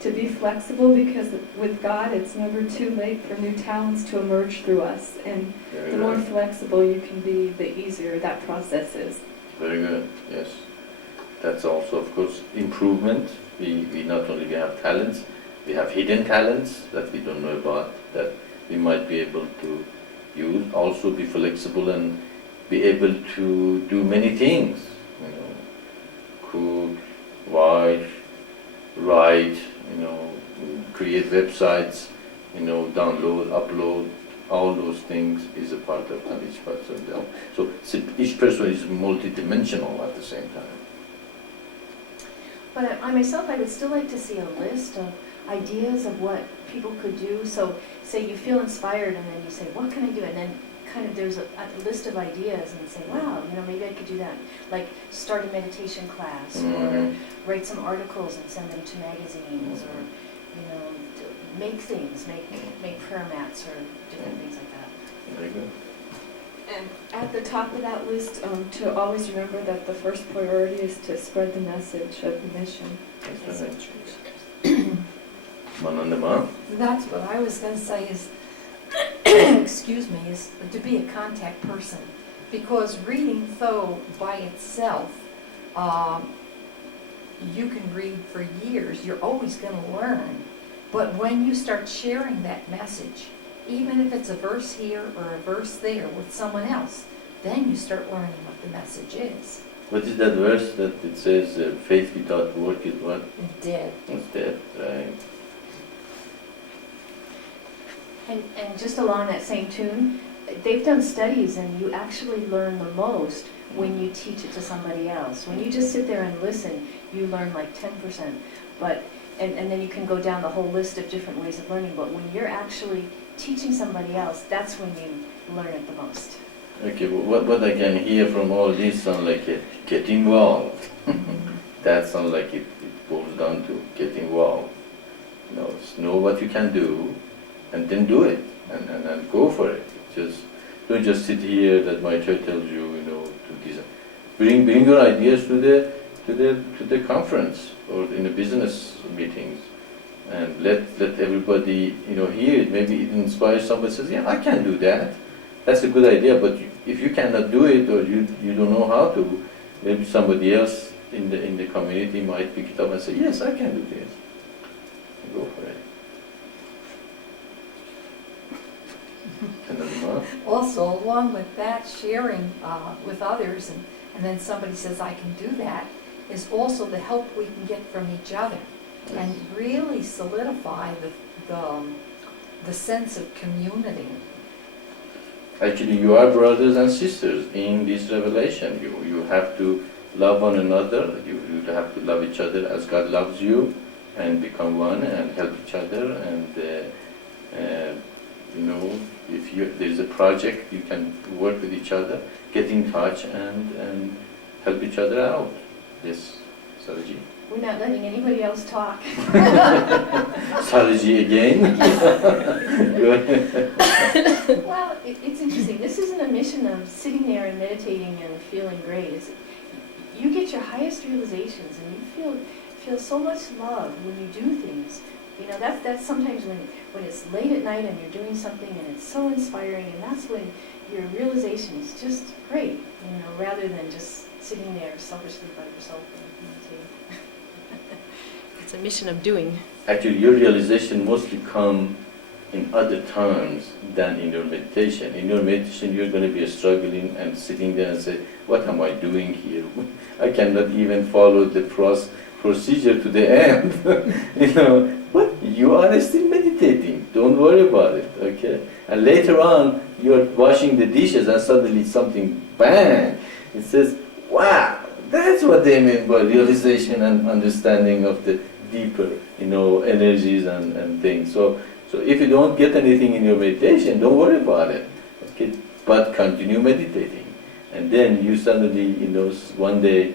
to be flexible, because with God it's never too late for new talents to emerge through us. And the more flexible you can be, the easier that process is. Very good, yes. That's also, of course, improvement. We not only have talents, we have hidden talents that we don't know about, that we might be able to use. Also be flexible and be able to do many things. You know, cook, wash, write, you know, create websites, you know, download, upload. All those things is a part of each person. So each person is multidimensional at the same time. But I myself, I would still like to see a list of ideas of what people could do. So say you feel inspired and then you say, what can I do? And then kind of there's a list of ideas and say, wow, you know, maybe I could do that. Like start a meditation class, or write some articles and send them to magazines, or, you know, make things, make prayer mats or different things like that. Very good. And at the top of that list, to always remember that the first priority is to spread the message of the mission. That's right. Manandama? That's what I was going to say is, excuse me, is to be a contact person. Because reading Tho by itself, you can read for years, you're always going to learn. But when you start sharing that message, even if it's a verse here or a verse there with someone else, then you start learning what the message is. What is that verse that it says, faith without work is what? Dead. It's dead, right? And just along that same tune, they've done studies and you actually learn the most when you teach it to somebody else. When you just sit there and listen, you learn like 10%. But, and then you can go down the whole list of different ways of learning, but when you're actually teaching somebody else, that's when you learn it the most. Okay, well, what I can hear from all this sounds like get involved. That sounds like it boils down to get involved. Know what you can do, and then do it, and go for it. Don't just sit here that Maitreya tells you, to design. Bring your ideas to the conference or in the business meetings, and let everybody hear it. Maybe it inspires somebody says, yeah, I can do that. That's a good idea, but if you cannot do it or you don't know how to, maybe somebody else in the community might pick it up and say, yes, I can do this. Go for it. Also, along with that, sharing with others, and then somebody says, I can do that, is also the help we can get from each other, and really solidify the sense of community. Actually, you are brothers and sisters in this revelation. You have to love one another. You have to love each other as God loves you, and become one and help each other. And if there's a project, you can work with each other, get in touch, and help each other out. Yes, Saraji. We're not letting anybody else talk. Saraji again. Well, it's interesting. This isn't a mission of sitting there and meditating and feeling great. You get your highest realizations, and you feel so much love when you do things. That's sometimes when it's late at night and you're doing something and it's so inspiring, and that's when your realization is just great, rather than just sitting there selfishly by yourself and meditating. It's a mission of doing. Actually, your realization mostly come in other times than in your meditation. In your meditation, you're going to be struggling and sitting there and say, what am I doing here? I cannot even follow the procedure to the end. What? You are still meditating. Don't worry about it, okay? And later on, you're washing the dishes and suddenly something, bang! It says, wow, that's what they mean by realization and understanding of the deeper, energies and things. So if you don't get anything in your meditation, don't worry about it, okay? But continue meditating. And then you suddenly, one day,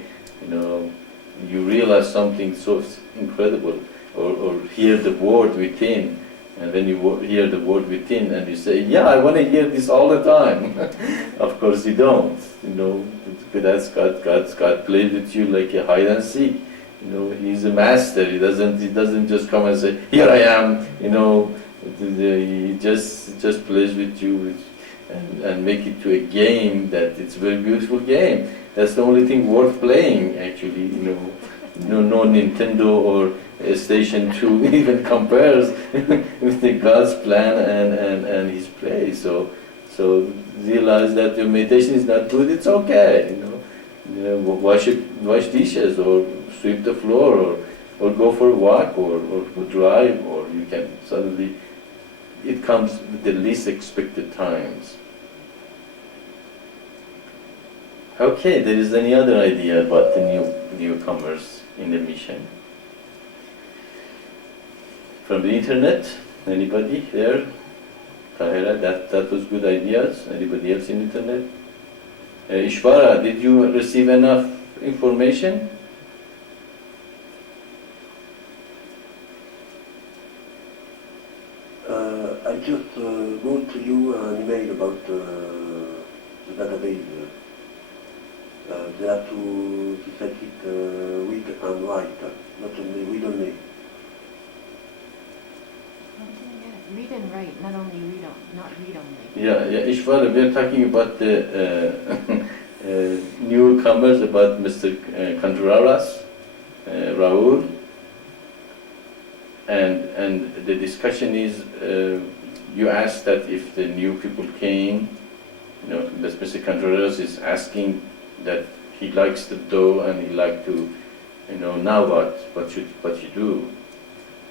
you realize something so incredible, or hear the word within, and when you hear the word within and you say, yeah, I want to hear this all the time. Of course you don't, because God plays with you like a hide and seek. He's a master. He doesn't just come and say, here I am, he just plays with you and make it to a game that it's a very beautiful game. That's the only thing worth playing, actually, no Nintendo or Station 2 even compares with the God's plan and His play. So realize that your meditation is not good, it's okay, wash dishes or sweep the floor or go for a walk or drive, or you can suddenly, it comes with the least expected times. Okay, there is any other idea about the newcomers in the mission? From the internet? Anybody there? Tahira, that was good ideas. Anybody else in the internet? Ishvara, did you receive enough information? I just wrote to you an email about the database. They have to set it read and write, not only read only. Read and write, not only not read only. Yeah, Ishvara, we are talking about the newcomers, about Mr. Kandraras. Raoul, and the discussion is, you asked that if the new people came, the Mr. Contreras is asking that he likes the dough and he like to, now what you do?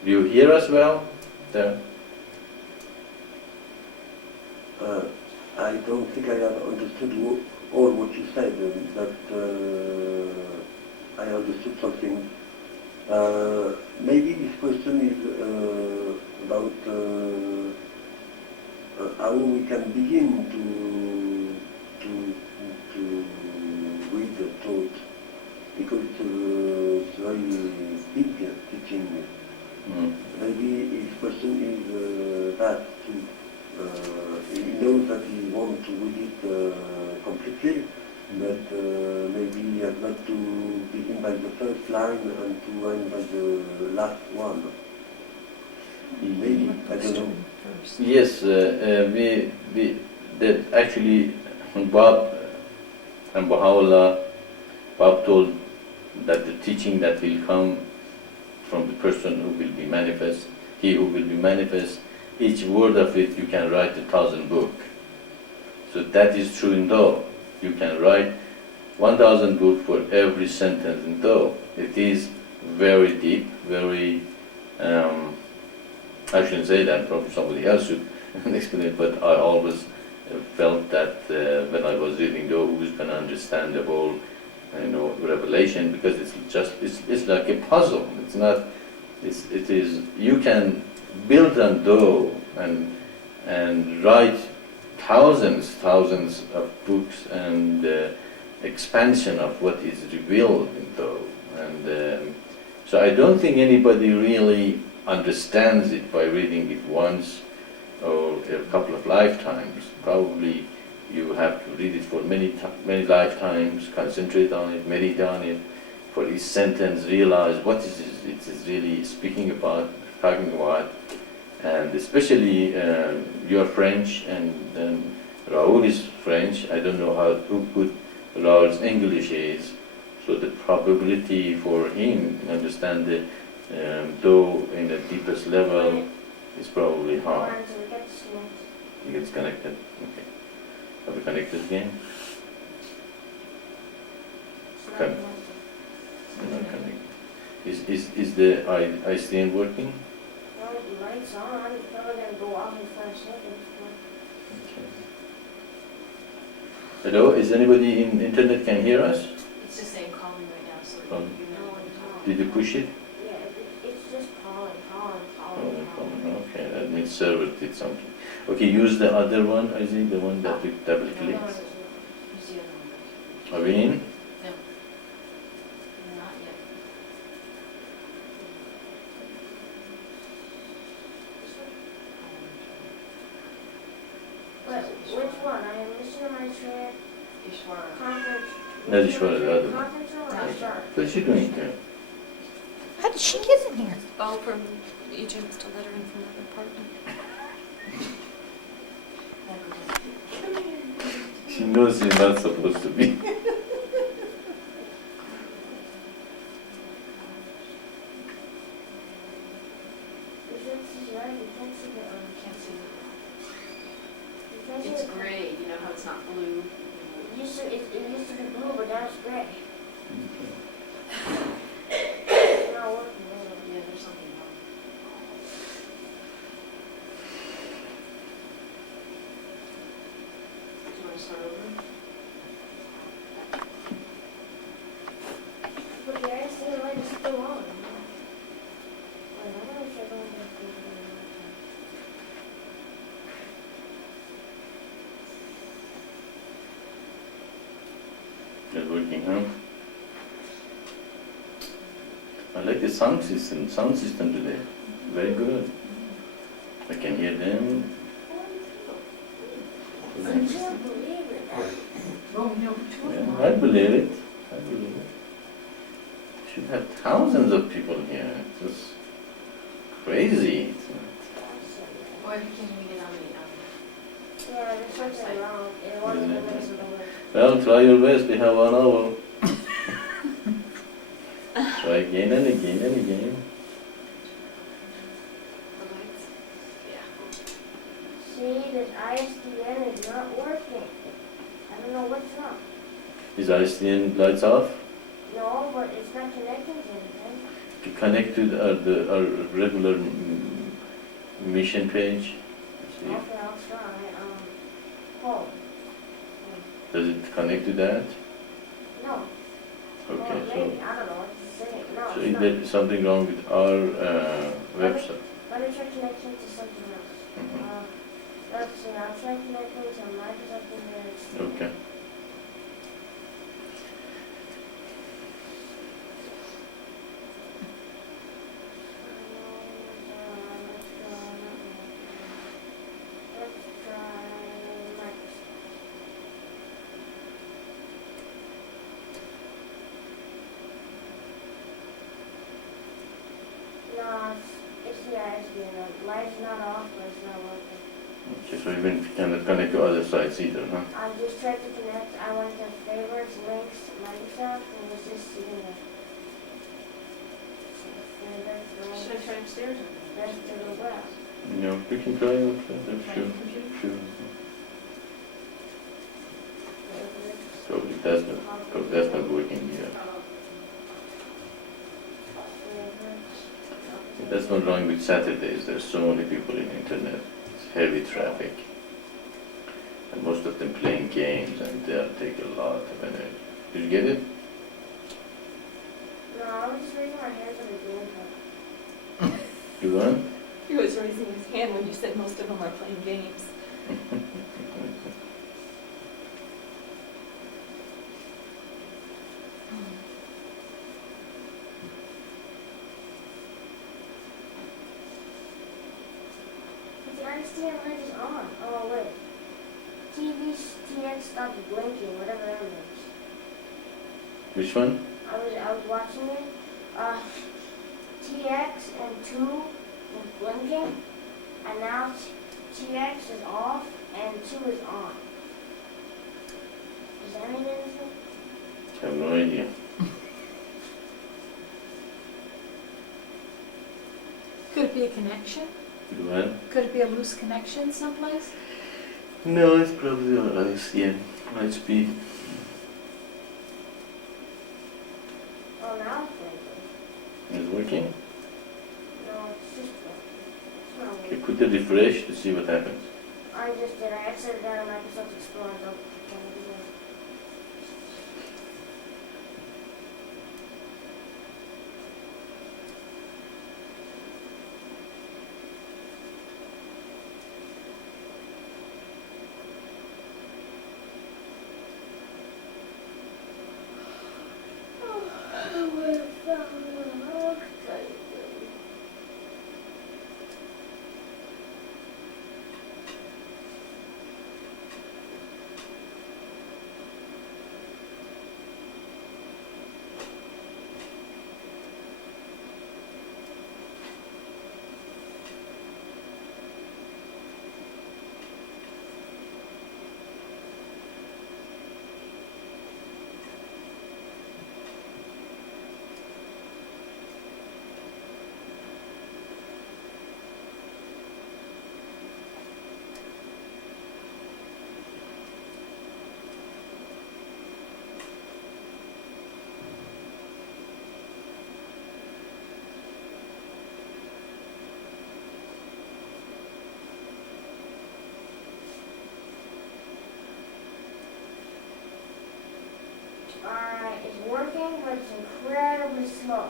Do you hear us well? There? I don't think I have understood all what you said, but I understood something. Maybe this question is about how we can begin to read the thought, because it's very big teaching. Maybe his question is that too. He knows that he wants to read it completely, but maybe he has got to begin by the first line and to end by the last one. Maybe, I don't know. Yes, that actually Bob and Baha'u'llah, Bob told that the teaching that will come from the person who will be manifest, he who will be manifest, each word of it you can write 1,000 books. So that is true in Tao. You can write 1,000 books for every sentence in Tao. It is very deep, very, I shouldn't say that, probably somebody else should explain it, but I always felt that when I was reading Tao, who's going to understand the whole revelation, because it's like a puzzle. It's not, it is, you can build on Tao and write thousands of books and expansion of what is revealed in Tao. And so I don't think anybody really understands it by reading it once or a couple of lifetimes. Probably you have to read it for many lifetimes, concentrate on it, meditate on it, for each sentence realize what it is really speaking about, talking about. And especially you're French and Raoul is French. I don't know who good Raoul's English is, so the probability for him to understand the Tao in the deepest level is probably hard. He gets connected. Okay. Are we connected again? We're not connected. Is the ICN working? No, the light's on. I'm probably going to go off in 5 seconds. Okay. Hello, is anybody in internet can hear us? It's just saying calling right now, so Calling. you know. Did you push it? Yeah, it's just calling. Okay, that means server did something. Okay, use the other one, I think, the one that we double click. Are we in? No. Not yet. But which one? I am listening to Maitreya conference. No, Ishwara, the other one. Conference room or Ishwara? What's she doing there? How did she get in here? Oh, from Egypt, a letter in from another apartment. She knows she's not supposed to be. It's gray, you know how it's not blue? It used to be blue, but now it's gray. Okay. It's not working anymore. Yeah, there's something wrong. Do you want to start over? But the ICN light is still on. Wait, I don't know if I don't have to do it. It's working, huh? I like the sound system today. Very good. I can hear them. I can't believe it. Yeah, I believe it. Should have thousands of people here. It's just crazy. Or if you can't even get on Yeah, there's something wrong. It wasn't the reasonable. Well, try your best. We have 1 hour. Try again and again and again. See, this ISDN is not working. I don't know what's wrong. Is ISDN lights off? No, but it's not connecting to anything. To connect to our regular mission page. See, Okay, I'll try. Home. does it connect to that? No. Okay, Well, maybe. I don't know what to say. No, so it's is not. there something wrong with our website? Let me try connecting to something else. Mhm. Let's see, I'll try connecting to Microsoft Internet. Okay. Let's try Microsoft. No, it's the ISDN. Light's not off, but it's not working. Okay, so even if you cannot connect to other sites either, huh? I just tried to connect. I went to favorites, links, Microsoft, and it was just sitting there. Favorites, links. Should I try upstairs? Rest of the web. No, you can try it, sure, sure. Favorites. Probably that's not working yet. Favorites. That's not wrong with Saturdays. There's so many people in internet. It's heavy traffic. And most of them playing games and they'll take a lot of energy. Did you get it? No, I was just raising my hands on the game. You won? He was raising his hand when you said most of them are playing games. But the ISDN light is on. Oh, wait. TX stopped blinking, whatever that means. Which one? I was watching it. TX and 2 was blinking, and now TX is off and 2 is on. Does that mean anything? I have no idea. Could it be a connection? You won? Could it be a loose connection someplace? No, it's probably on ISDN. High speed. Oh, now it's blinking. Is it working? No, it's just blinking. It's not Okay, working. put the refresh to see what happens. I just did. I exited out of Microsoft Explorer. Don't pretend to do it. Alright, it's working, but it's incredibly slow.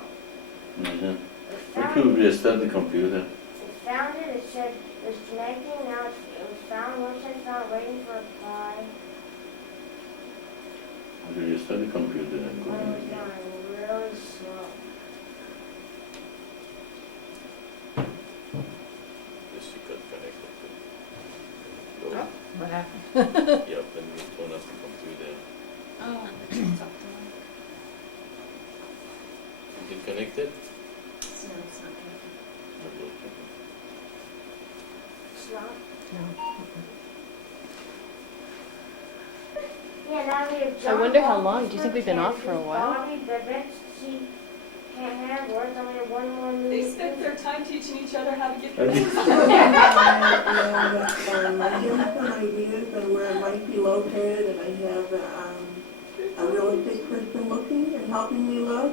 Mm-hmm. It We found, could restart the computer. it found it, it said it was connecting, now it was found, website found, waiting for a reply. We restart the computer and go But it in was again. going really slow. Yes, you got connected to. Oh, what happened? Yeah, then we turn off the computer. Oh, You get connected? No, it's not connected. Not working. It's not. no. Yeah, now we have I John wonder how Paul long. Do you think we've been off for a while? Bobby, Babette, can't have words. Only one more They minute. spent their time teaching each other how to get I think- I have some ideas on where it might be located, and I have a real estate person looking and helping me look.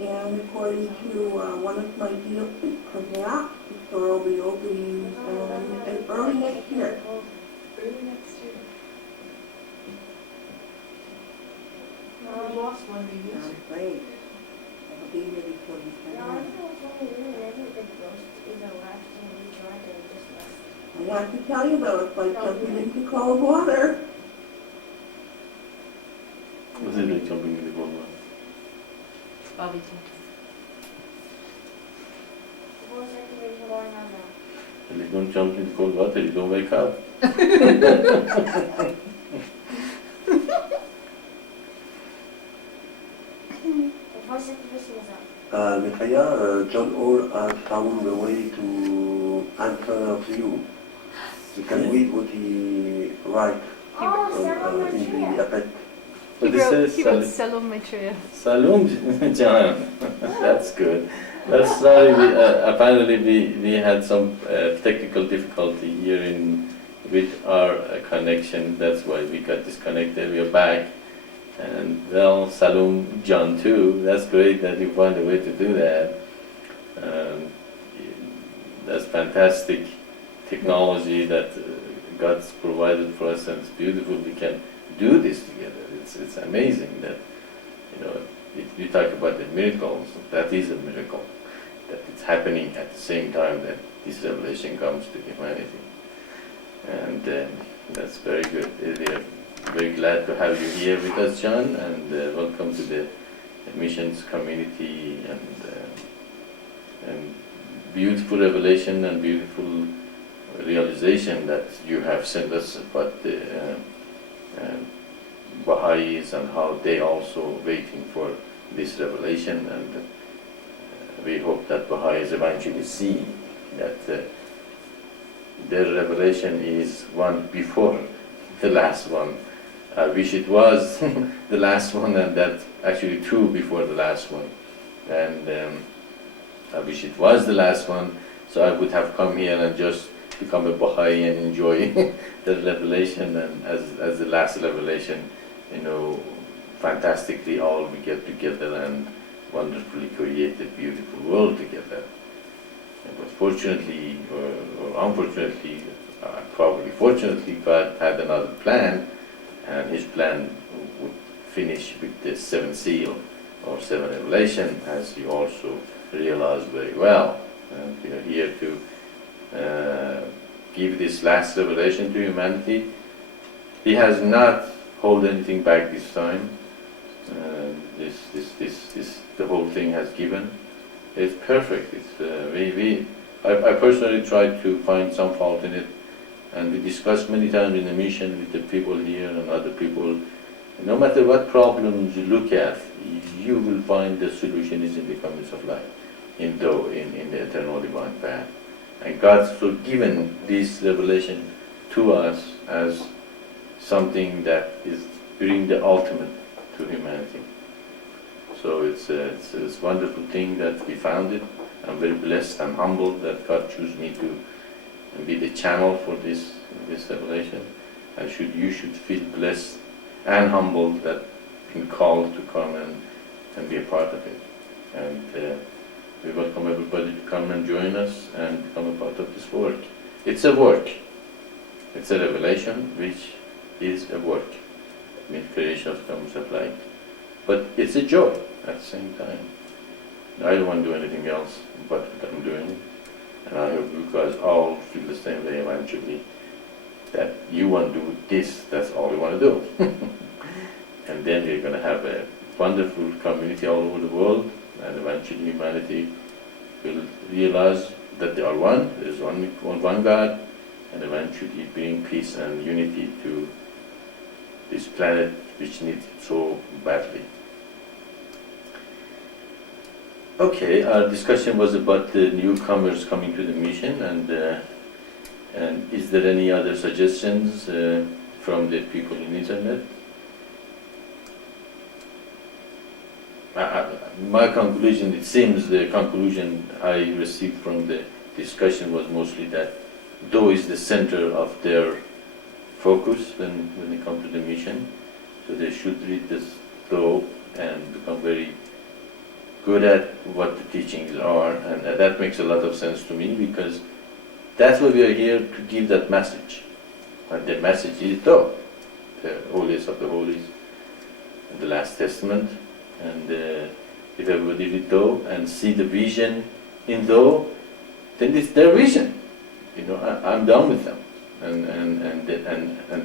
And according to one of my deals for that, the store will be opening early next year. early next year. We lost one to use Sounds it. great. It'll be here before you No, turn I on. don't know what's wrong with you. I think the ghost either left and we tried or just left. I have to tell you though, it's like jumping into cold water. What's it like jumping in the cold water? Bobby too. What's that conversation going on now? If you don't jump in the cold water, you don't wake up. The voice of the person was up. Maitreya, John Hall has found a way to answer to you. You can read what he writes Oh, Sarah in the Maitreya. appendix. But this is Salom Maitreya. Salom John. That's good. That's sorry. Apparently, we had some technical difficulty here with our connection. That's why we got disconnected. We are back, and well, Salom John too. That's great that you found a way to do that. That's fantastic technology that God's provided for us, and it's beautiful. We can do this together. It's amazing that, you know, if you talk about the miracles, that is a miracle, that it's happening at the same time that this revelation comes to humanity. And that's very good. We are very glad to have you here with us, John, and welcome to the missions community, and beautiful revelation and beautiful realization that you have sent us about the Baha'is and how they also waiting for this revelation, and we hope that Baha'is eventually see that their revelation is one before the last one. I wish it was the last one, and that actually two before the last one. And I wish it was the last one, so I would have come here and just become a Baha'i and enjoy the revelation, and as the last revelation, you know, fantastically all we get together and wonderfully create a beautiful world together. But fortunately, or unfortunately, probably fortunately, God had another plan, and His plan would finish with the seventh seal or seven revelation, as you also realize very well. And we are here to give this last revelation to humanity. He has not hold anything back this time. The whole thing has given. It's perfect. I personally tried to find some fault in it, and we discussed many times in the mission with the people here and other people. No matter what problems you look at, you will find the solution is in the comings of life, in the eternal divine path. And God's so given this revelation to us as something that is bring the ultimate to humanity. So it's a wonderful thing that we found it. I'm very blessed and humbled that God chose me to be the channel for this revelation. And you should feel blessed and humbled that been called to come and be a part of it. And we welcome everybody to come and join us and become a part of this work. It's a work. It's a revelation which is a work, with creation of comes of light. But it's a joy at the same time. I don't want to do anything else but what I'm doing. And I hope you guys all feel the same way eventually, that you want to do this, that's all you want to do. And then we're going to have a wonderful community all over the world, and eventually humanity will realize that they are one, there is one God, and eventually bring peace and unity to this planet which needs it so badly. Okay, our discussion was about the newcomers coming to the mission, and is there any other suggestions from the people in internet? my conclusion, it seems the conclusion I received from the discussion was mostly that Do is the center of their focus when they come to the mission. So they should read this Do and become very good at what the teachings are, and that makes a lot of sense to me, because that's why we are here, to give that message. And the message is Do, the holiest of the holies, the last testament. And if everybody read Do and see the vision in Do, then it's their vision. You know, I'm done with them, and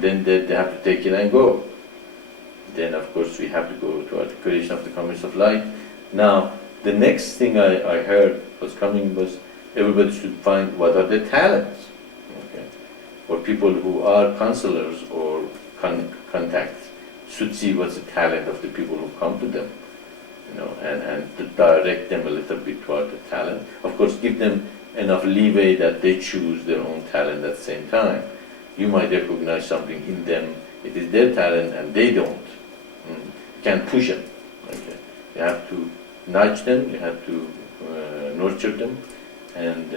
then they have to take it and go. Then of course we have to go to articulation of the commerce of life. Now the next thing I heard was coming was everybody should find what are the talents, okay? Or people who are counselors or contacts should see what's the talent of the people who come to them, you know, and to direct them a little bit toward the talent. Of course, give them enough leeway that they choose their own talent at the same time. You might recognize something in them, it is their talent and they don't. You can't push them. Okay. You have to nudge them, you have to nurture them, and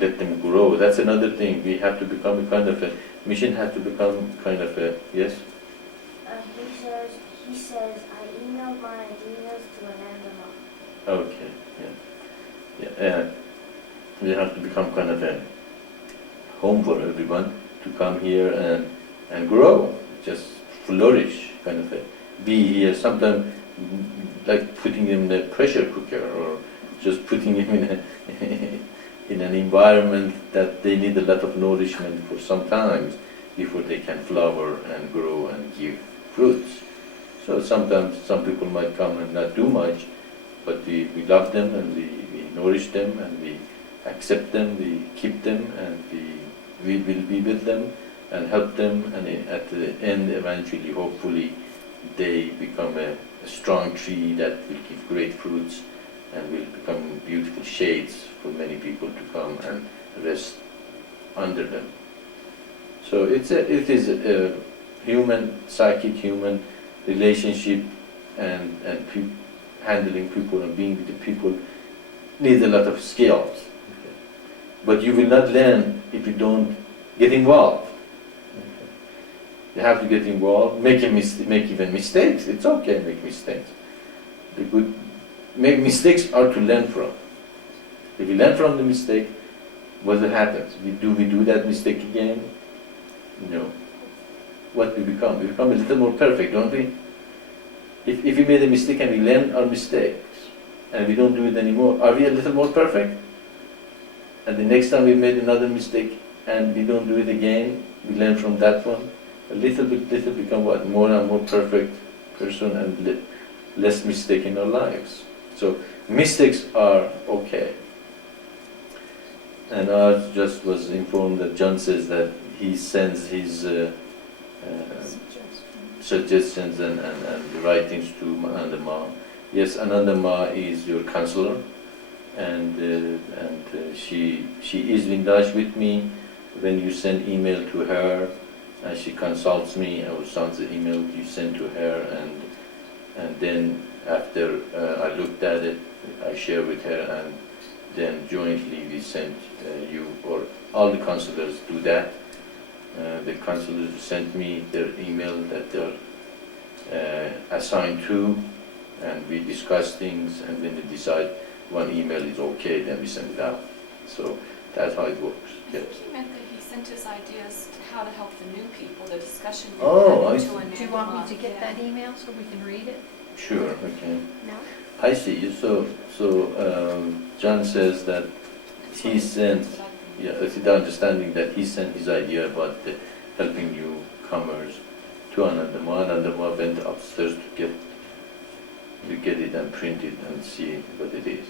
let them grow. That's another thing. We have to become a kind of a mission. Has to become kind of a yes. He says I emailed my ideas to Anandama. Okay. Yeah. We have to become kind of a home for everyone to come here and grow, just flourish, kind of a be here. Sometimes like putting them in a pressure cooker, or just putting them in an environment that they need a lot of nourishment for some time before they can flower and grow and give fruits. So sometimes some people might come and not do much, but we love them and we nourish them and we accept them, we keep them, and we will be with them and help them, and at the end eventually hopefully they become a strong tree that will give great fruits and will become beautiful shades for many people to come and rest under them. So it is a human, psychic human relationship, and handling people and being with the people needs a lot of skills. Okay. But you will not learn if you don't get involved. Okay. You have to get involved, make even mistakes. It's okay, make mistakes. Mistakes are to learn from. If you learn from the mistake, what happens? Do we do that mistake again? No. What we become? We become a little more perfect, don't we? If we made a mistake and we learn our mistakes, and we don't do it anymore, are we a little more perfect? And the next time we made another mistake and we don't do it again, we learn from that one, a little become what? More and more perfect person, and less mistake in our lives. So mistakes are okay. And I just was informed that John says that he sends his suggestions and writings to Anandama. Yes, Anandama is your counselor, and she is in touch with me. When you send email to her, she consults me. I will send the email you send to her, and then after I looked at it, I share with her, and then jointly we send you, or all the counselors do that. The counselors send me their email that they're assigned to, and we discuss things, and when they decide one email is okay, then we send it out. So that's how it works. I think he meant that he sent his ideas to how to help the new people, the discussion. I see. Do you want me to get that email so we can read it? Sure, okay. No? I see. So John says that he sent, the understanding that he sent his idea about helping newcomers to Anandama. Anandama went upstairs to get it and print it and see what it is.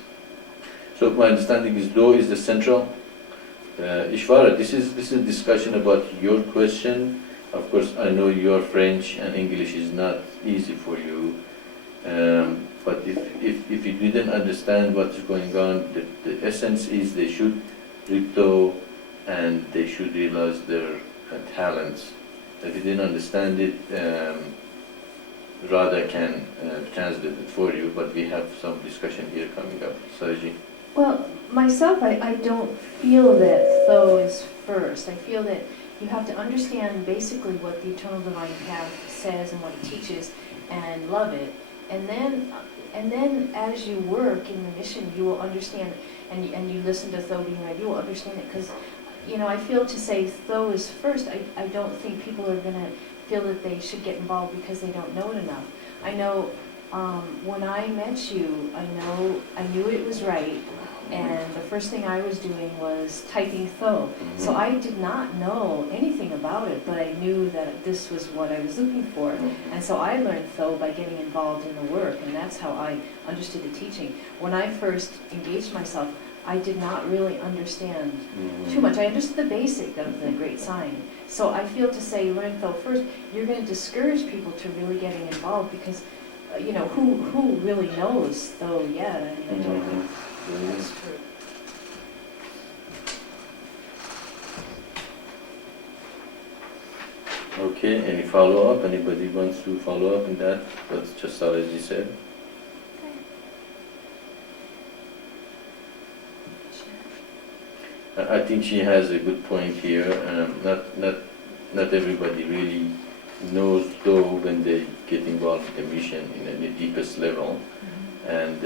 So my understanding is Do is the central. Ishvara, this is a discussion about your question. Of course, I know your French and English is not easy for you. But if you didn't understand what's going on, the essence is they should read Do and they should realize their talents. If you didn't understand it, Radha can translate it for you, but we have some discussion here coming up. Sarji. Well, myself, I don't feel that though is first. I feel that you have to understand basically what the Eternal Divine Path says and what it teaches and love it. And then as you work in the mission, you will understand, and you listen to Tho being read, you will understand it. Because, you know, I feel to say Tho is first, I don't think people are going to feel that they should get involved because they don't know it enough. I know when I met you, I knew it was right. And the first thing I was doing was typing Tho. So I did not know anything about it, but I knew that this was what I was looking for. And so I learned Tho by getting involved in the work, and that's how I understood the teaching. When I first engaged myself, I did not really understand too much. I understood the basic of the Great Sign. So I feel to say learn Tho first, you're going to discourage people to really getting involved because, you know, who really knows Tho yet? I mean, I don't think that's true. Okay, any follow-up? Anybody wants to follow up in that? That's just Saraji said. I think she has a good point here. Not everybody really knows Tho when they get involved with the mission in the deepest level. And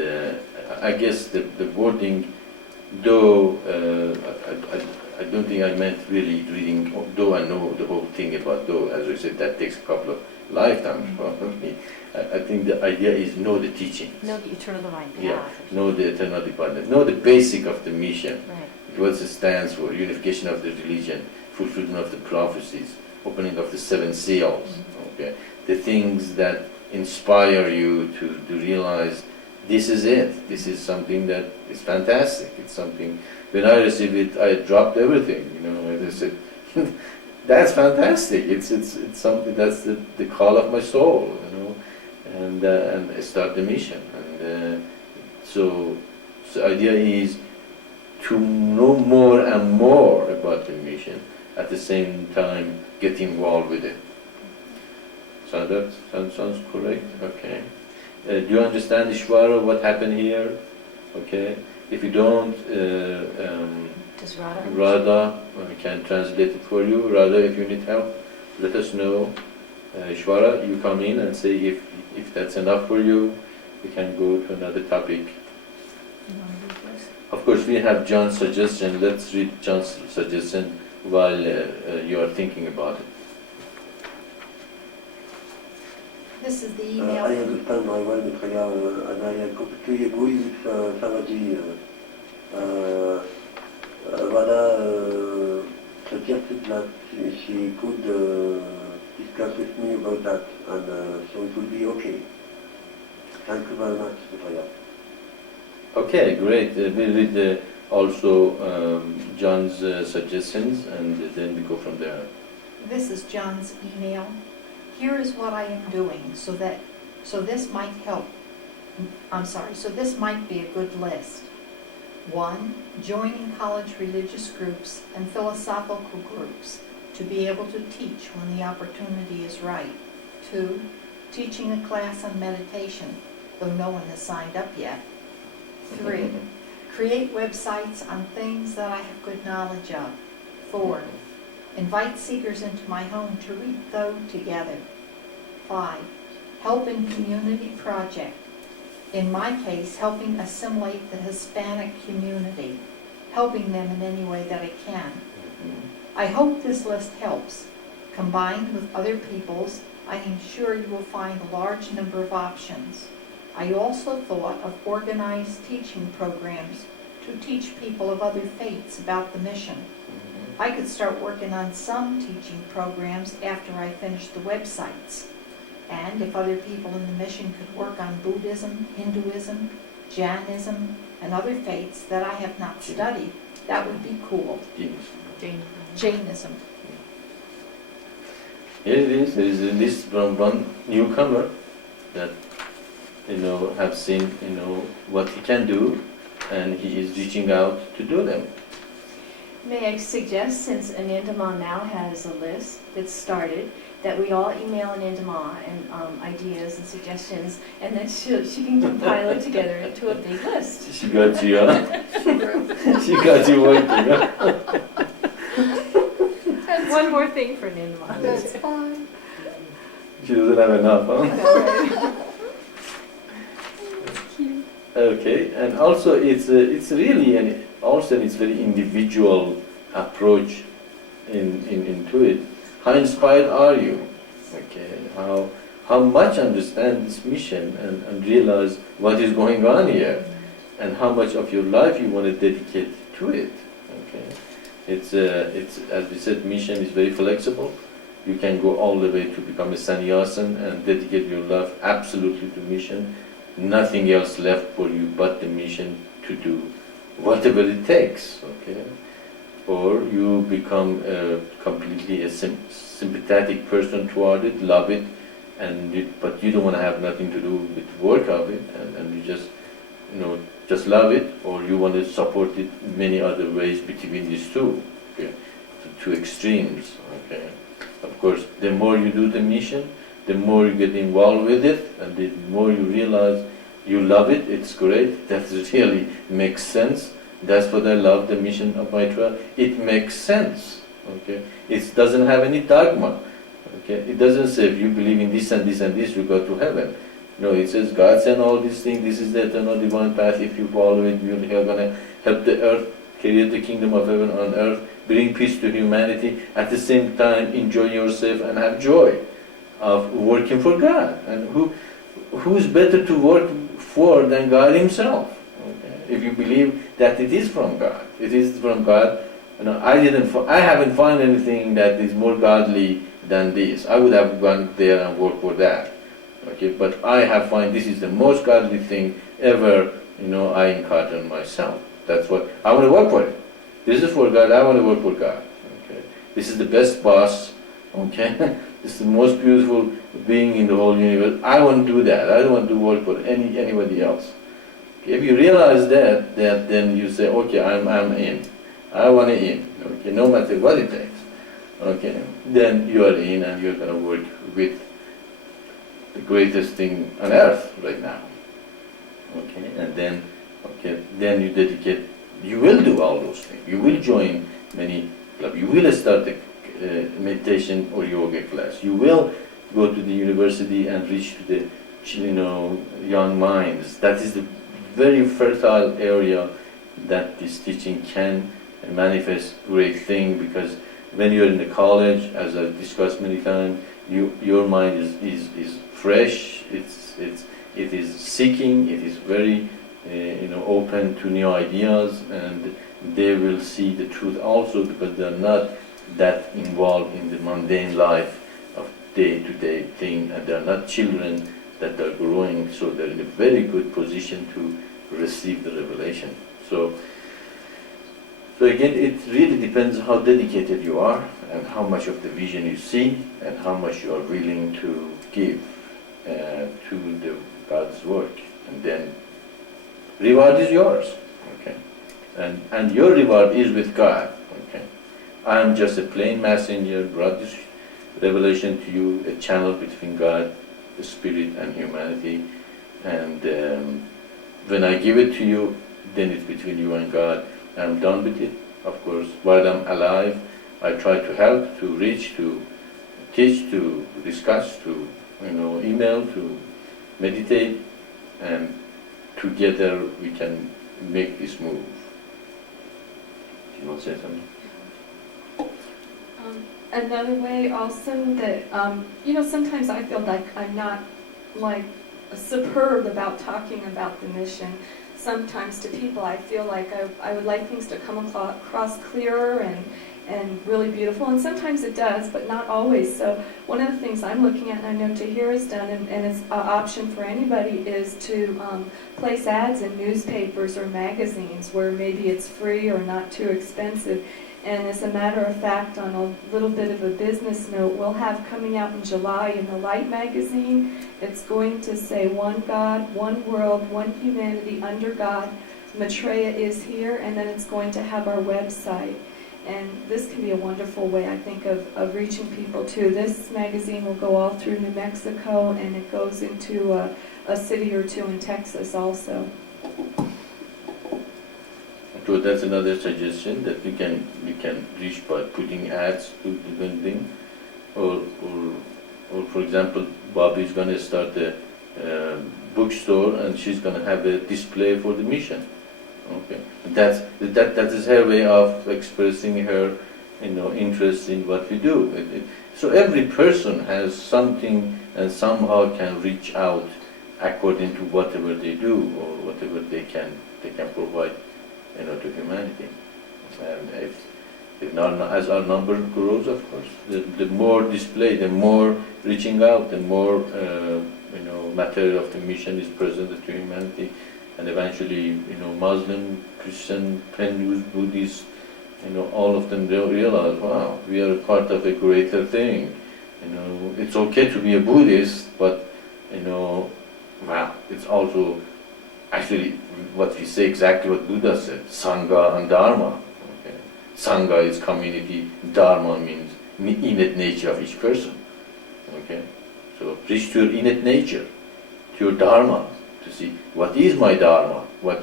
I guess the wording Tho, I don't think I meant really reading Tho and know the whole thing about Tho. As I said, that takes a couple of lifetimes probably. I think the idea is know the teaching. Know the Eternal Divine Path. Yeah, know the Eternal Divine. Know the basic of the mission. Right. What it stands for: unification of the religion, fulfillment of the prophecies, opening of the seven seals. Okay, the things that inspire you to realize this is it. This is something that is fantastic. It's something. When I received it, I dropped everything. You know, I said, "That's fantastic. It's something that's the call of my soul." You know, and I start the mission. And so the idea is to know more and more about the mission, at the same time get involved with it. So that sounds correct? Okay. Do you understand, Ishwara, what happened here? Okay. If you don't, Does Radha? Radha can translate it for you. Radha, if you need help, let us know. Ishwara, you come in and say if that's enough for you, we can go to another topic. Of course, we have John's suggestion. Let's read John's suggestion while you are thinking about it. This is the I email. understand my well, Maitreya, and I completely agree with Saraji. Radha suggested that she could discuss with me about that, and so it will be okay. Thank you very much, Maitreya. Okay, great. We'll read also John's suggestions, and then we go from there. This is John's email. Here is what I am doing so this might help. So this might be a good list. 1. Joining college religious groups and philosophical groups to be able to teach when the opportunity is right. 2. Teaching a class on meditation, though no one has signed up yet. 3. Create websites on things that I have good knowledge of. 4. Invite seekers into my home to read Tho together. 5. Help in community project. In my case, helping assimilate the Hispanic community, helping them in any way that I can. I hope this list helps. Combined with other people's, I am sure you will find a large number of options. I also thought of organized teaching programs to teach people of other faiths about the mission. I could start working on some teaching programs after I finish the websites. And if other people in the mission could work on Buddhism, Hinduism, Jainism, and other faiths that I have not studied, that would be cool. Jainism. Here it is. There is a list from one newcomer that have seen what he can do, and he is reaching out to do them. May I suggest, since Anandama now has a list that's started, that we all email Anandama and ideas and suggestions, and then she can compile it together into a big list. She got you, huh? She got you working, huh? And one more thing for Anandama. That's fine. She doesn't have enough, huh? Okay, and also it's really it's very individual approach into it. How inspired are you? Okay, how much understand this mission and realize what is going on here, and how much of your life you want to dedicate to it. Okay, it's as we said, mission is very flexible. You can go all the way to become a sannyasin and dedicate your life absolutely to mission. Nothing else left for you but the mission to do whatever it takes. Okay, or you become completely a sympathetic person toward it, love it, but you don't want to have nothing to do with the work of it, and you just just love it, or you want to support it many other ways between these two. Okay, two extremes. Okay, of course, the more you do the mission, the more you get involved with it, and the more you realize you love it, it's great, that really makes sense. That's what I love the mission of Maitreya. It makes sense. Okay, it doesn't have any dogma. Okay, it doesn't say if you believe in this and this and this, you go to heaven. No, it says God sent all these things. This is the eternal divine path. If you follow it, you're gonna help the earth, create the kingdom of heaven on earth, bring peace to humanity. At the same time, enjoy yourself and have joy of working for God. And who's better to work for than God Himself? Okay? If you believe that it is from God, it is from God. I haven't found anything that is more godly than this. I would have gone there and worked for that. Okay, but I have found this is the most godly thing ever. I encountered myself. That's what I want to work for. It. This is for God. I want to work for God. Okay, this is the best boss. Okay, this is the most beautiful being in the whole universe. I want to do that. I don't want to work for anybody else. Okay, if you realize that then you say, okay, I'm in. I want to in. Okay, no matter what it takes. Okay, then you are in and you're going to work with the greatest thing on earth right now. Okay, and then you dedicate. You will do all those things. You will join many clubs. You will start a meditation or yoga class. You will go to the university and reach to the young minds. That is the very fertile area that this teaching can manifest great thing, because when you're in the college, as I've discussed many times, your mind is fresh. It is seeking. It is very open to new ideas, and they will see the truth also, because they're not that involved in the mundane life of day-to-day thing, and they're not children that are growing, so they're in a very good position to receive the revelation. So again, it really depends how dedicated you are, and how much of the vision you see, and how much you are willing to give to God's work. And then reward is yours. Okay, and your reward is with God. Okay, I am just a plain messenger, brought this revelation to you, a channel between God, the Spirit, and humanity. And when I give it to you, then it's between you and God. I'm done with it. Of course, while I'm alive, I try to help, to reach, to teach, to discuss, to email, to meditate, and together we can make this move. Do you want to say something? Another way also that, sometimes I feel like I'm not superb about talking about the mission. Sometimes to people I feel like I would like things to come across clearer and really beautiful, and sometimes it does, but not always. So one of the things I'm looking at, and I know Tahir has done, and it's an option for anybody, is to place ads in newspapers or magazines where maybe it's free or not too expensive. And as a matter of fact, on a little bit of a business note, we'll have coming out in July in the Light magazine, it's going to say one God, one world, one humanity under God. Maitreya is here, and then it's going to have our website. And this can be a wonderful way, I think, of reaching people too. This magazine will go all through New Mexico, and it goes into a city or two in Texas also. So that's another suggestion, that you can reach by putting ads to different things, or for example, Bobby is going to start a bookstore, and she's going to have a display for the mission. Okay, that is her way of expressing her, interest in what we do. So every person has something, and somehow can reach out according to whatever they do or whatever they can provide, to humanity. And as our number grows, of course, the more display, the more reaching out, the more material of the mission is presented to humanity. And eventually, Muslim, Christian, Hindus, Buddhists, all of them, they'll realize, wow, we are a part of a greater thing. It's okay to be a Buddhist, but, wow, it's also actually what we say, exactly what Buddha said, Sangha and Dharma. Okay? Sangha is community, Dharma means innate nature of each person. Okay? So reach to your innate nature, to your Dharma, to see what is my Dharma, what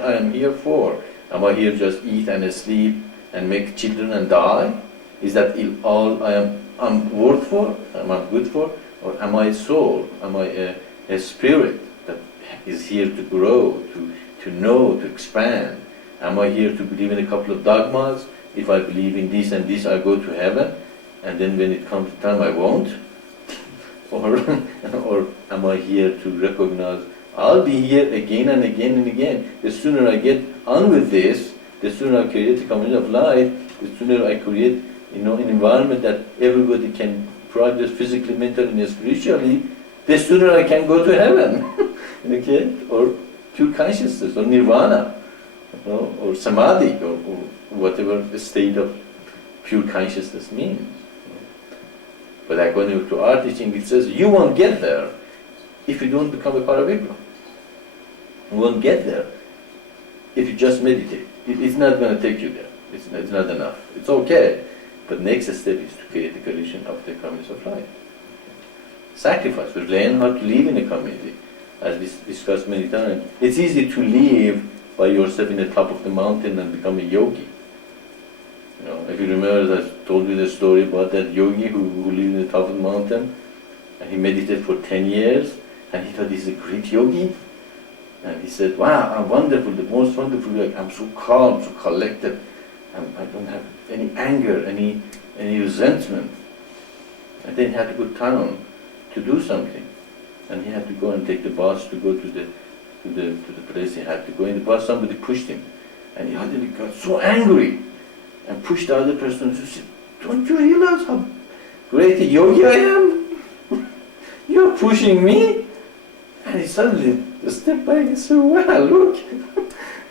I am here for. Am I here just eat and sleep and make children and die? Is that all I'm worth for? Am I good for? Or am I a soul? Am I a spirit that is here to grow, to know, to expand? Am I here to believe in a couple of dogmas? If I believe in this and this, I go to heaven, and then when it comes time, I won't? Or am I here to recognize I'll be here again and again and again? The sooner I get on with this, the sooner I create a community of light, the sooner I create an environment that everybody can progress physically, mentally, and spiritually, the sooner I can go to heaven. Okay? Or pure consciousness, or nirvana, or samadhi, or whatever the state of pure consciousness means. But according to our teaching, it says you won't get there if you don't become a paravigra. You won't get there if you just meditate. It's not going to take you there. It's not enough. It's okay. But next step is to create a condition of the community of life. Sacrifice. We learn how to live in a community. As we discussed many times, it's easy to live by yourself in the top of the mountain and become a yogi. If you remember, I told you the story about that yogi who lived in the top of the mountain, and he meditated for 10 years, and he thought he's a great yogi. And he said, wow, I'm wonderful, the most wonderful yogi. I'm so calm, so collected. I don't have any anger, any resentment. And then he had to go to town to do something. And he had to go and take the bus to go to the place he had to go. In the bus, somebody pushed him. And he suddenly got so angry and pushed the other person and said, don't you realize how great a yogi I am? You're pushing me? And he suddenly stepped back and said, well, look,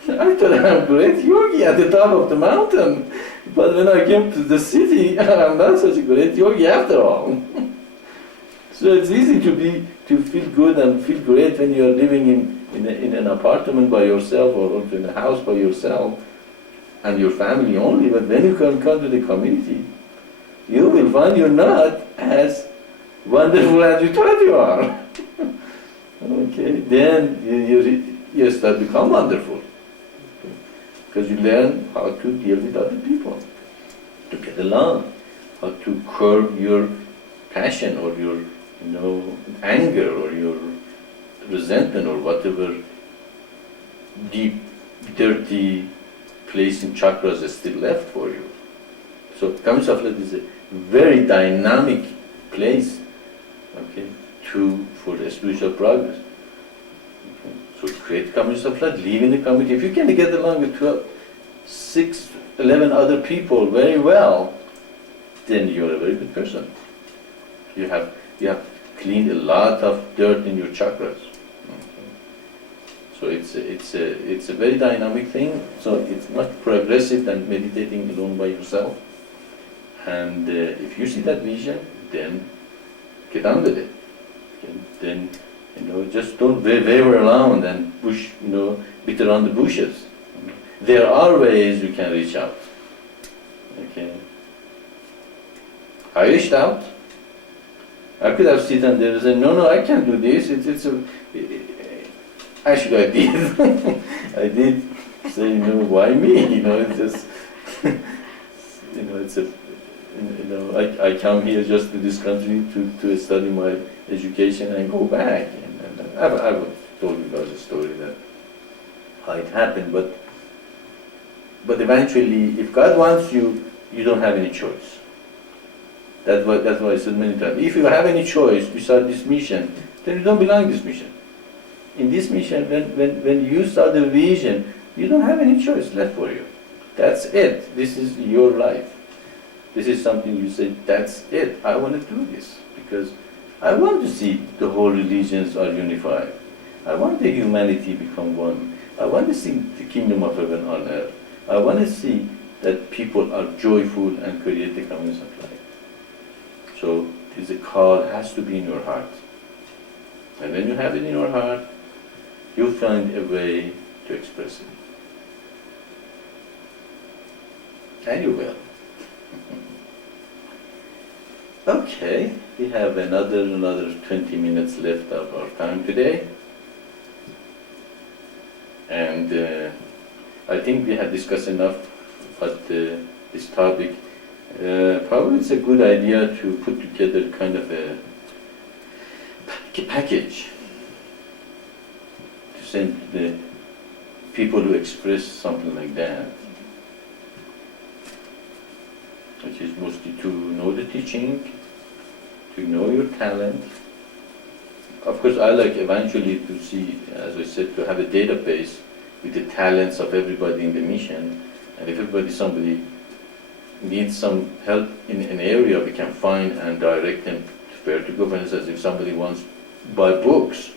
I thought I'm a great yogi at the top of the mountain, but when I came to the city, I'm not such a great yogi after all. So it's easy to feel good and feel great when you're living in an apartment by yourself, or in a house by yourself, and your family only, but when you come to the community, you will find you're not as wonderful as you thought you are. Okay, then you start to become wonderful. Because you learn how to deal with other people, to get along, how to curb your passion or your anger or your resentment or whatever deep, dirty place in chakras is still left for you. So community of light is a very dynamic place, okay, for the spiritual progress. Okay. So create community of light, live in the community. If you can get along with 12, 6, 11 other people very well, then you're a very good person. You have cleaned a lot of dirt in your chakras. So it's a very dynamic thing. So it's much progressive than meditating alone by yourself. And if you see that vision, then get on with it. Okay? Then just don't waver around and beat around the bushes. There are ways you can reach out. Okay. I reached out. I could have sitting there and said, no, I can't do this. Actually, I did. I did say, why me? It's just, it's a, I come here just to this country to study my education and go back. And I've told you guys a story that how it happened, but eventually, if God wants you, you don't have any choice. That's why I said many times, if you have any choice beside this mission, then you don't belong in this mission. In this mission, when you start the vision, you don't have any choice left for you. That's it. This is your life. This is something you say, that's it. I want to do this because I want to see the whole religions are unified. I want the humanity become one. I want to see the kingdom of heaven on earth. I want to see that people are joyful and create the communities of life. So this call has to be in your heart. And when you have it in your heart, you'll find a way to express it. And you will. Okay, we have another 20 minutes left of our time today. And I think we have discussed enough about this topic. Probably it's a good idea to put together kind of a package to send to the people who express something like that, which is mostly to know the teaching, to know your talent. Of course, I like eventually to see, as I said, to have a database with the talents of everybody in the mission, and if somebody needs some help in an area, we can find and direct them where to go. For instance, if somebody wants to buy books,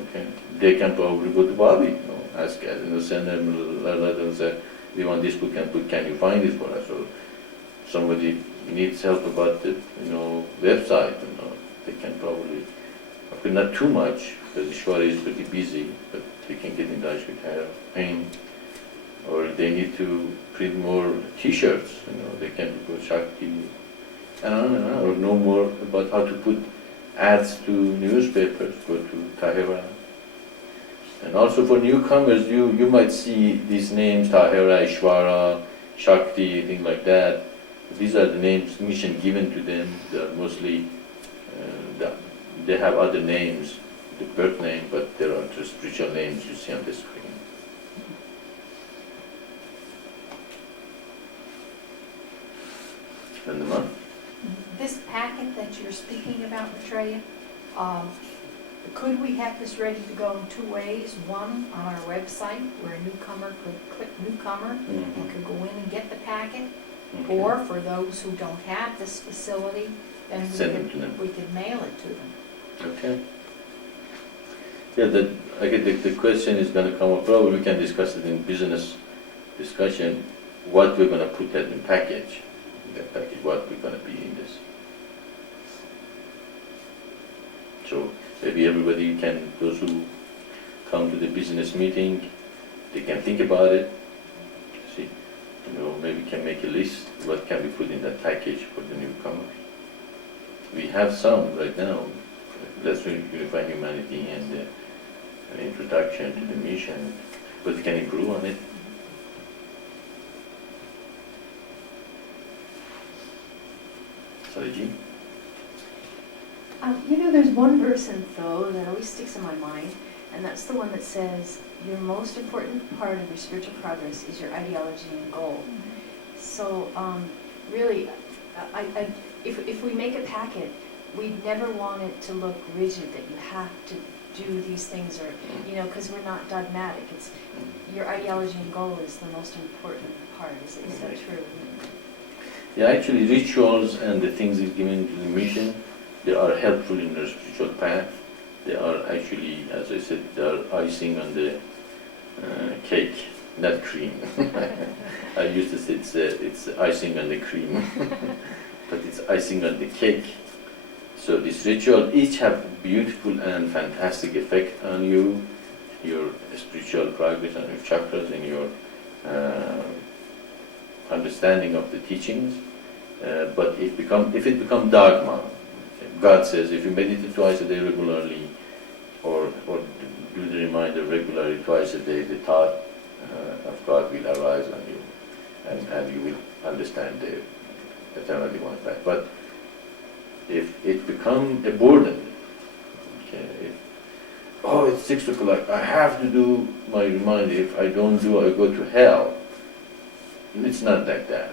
okay, they can probably go to Bobby, ask, send them a letter and say, we want this book, and can you find it for us? Or somebody needs help about the website, they can probably, of course not too much, because Ishwari is pretty busy, but they can get in touch with her, or they need to print more T-shirts, they can go Shakti, or know more about how to put ads to newspapers, go to Tahira. And also for newcomers, you might see these names, Tahira, Ishwara, Shakti, things like that. These are the names, mission given to them. They are mostly, they have other names, the birth name, but there are just spiritual names you see on the screen. This packet that you're speaking about, Maitreya, could we have this ready to go in two ways? One, on our website, where a newcomer could click newcomer and could go in and get the packet. Okay. Or for those who don't have this facility, then we could mail it to them. Okay. Yeah, I get the question is going to come up. Probably we can discuss it in business discussion. What we're going to put that in package. That package. What we're going to be in this. So maybe everybody can. Those who come to the business meeting, they can think about it. See, maybe can make a list. What can be put in that package for the newcomers? We have some right now. Let's unify humanity and an introduction to the mission, but we can improve on it. Sariji? There's one verse in Tho that always sticks in my mind, and that's the one that says, your most important part of your spiritual progress is your ideology and goal. So really, if we make a packet, we never want it to look rigid, that you have to do these things, or, because we're not dogmatic. It's your ideology and goal is the most important part. Is that true? Yeah, actually rituals and the things is given to the mission, they are helpful in their spiritual path. They are actually, as I said, they are icing on the cake, not cream. I used to say it's icing on the cream, but it's icing on the cake. So this ritual each have beautiful and fantastic effect on you, your spiritual progress, and your chakras, and your understanding of the teachings, but if it become dogma, okay, God says if you meditate twice a day regularly, or do the reminder regularly twice a day, the thought of God will arise on you, and you will understand the eternal divine path. But if it become a burden, okay, it's 6 o'clock, I have to do my reminder, if I don't do, I go to hell. It's not like that.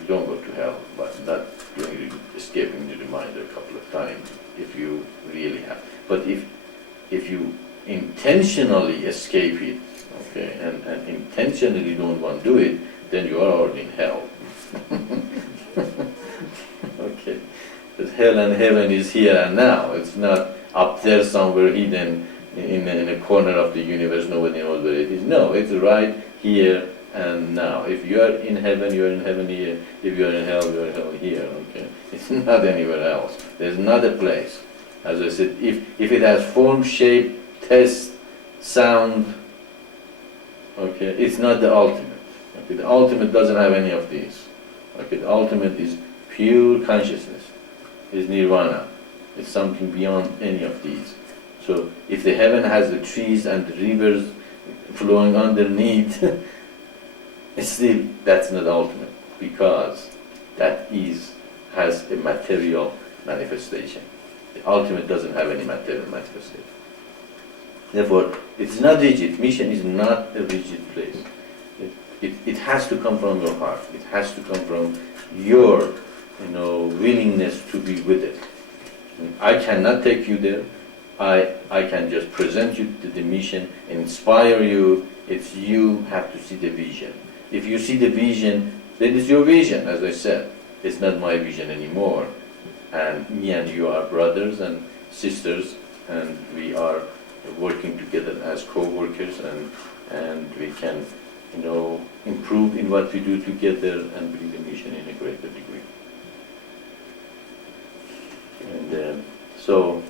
You don't go to hell, but not doing escaping the reminder a couple of times if you really have. But if you intentionally escape it, okay, and intentionally don't want to do it, then you are already in hell. Okay. But hell and heaven is here and now. It's not up there somewhere hidden in a corner of the universe, nobody knows where it is. No, it's right here and now. If you are in heaven, you are in heaven here. If you are in hell, you are in hell here. Okay, it's not anywhere else. There's not a place. As I said, if it has form, shape, taste, sound, okay, it's not the ultimate. Okay, the ultimate doesn't have any of these. Okay, the ultimate is pure consciousness. Is nirvana. It's something beyond any of these. So if the heaven has the trees and the rivers flowing underneath, still that's not ultimate, because that has a material manifestation. The ultimate doesn't have any material manifestation. Therefore, it's not rigid. Mission is not a rigid place. It has to come from your heart. It has to come from your willingness to be with it. I cannot take you there. I can just present you to the mission, inspire you. It's you have to see the vision. If you see the vision, then it's your vision, as I said. It's not my vision anymore. And me and you are brothers and sisters, and we are working together as co-workers, and we can, improve in what we do together and bring the mission in a greater degree. And so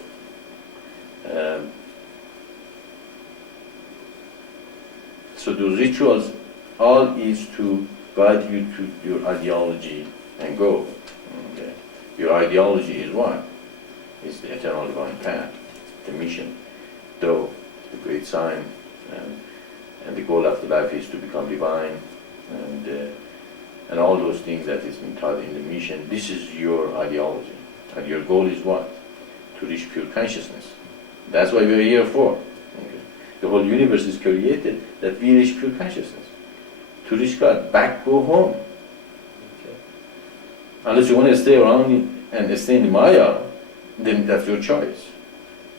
the rituals all is to guide you to your ideology and goal. Okay. Your ideology is what? It's the eternal divine path, the mission, though the great sign, and the goal of the life is to become divine, and all those things that is been taught in the mission. This is your ideology. And your goal is what? To reach pure consciousness. That's why we are here for. Okay. The whole universe is created that we reach pure consciousness. To reach God. Back, go home. Okay. Unless you want to stay around and stay in Maya, then that's your choice.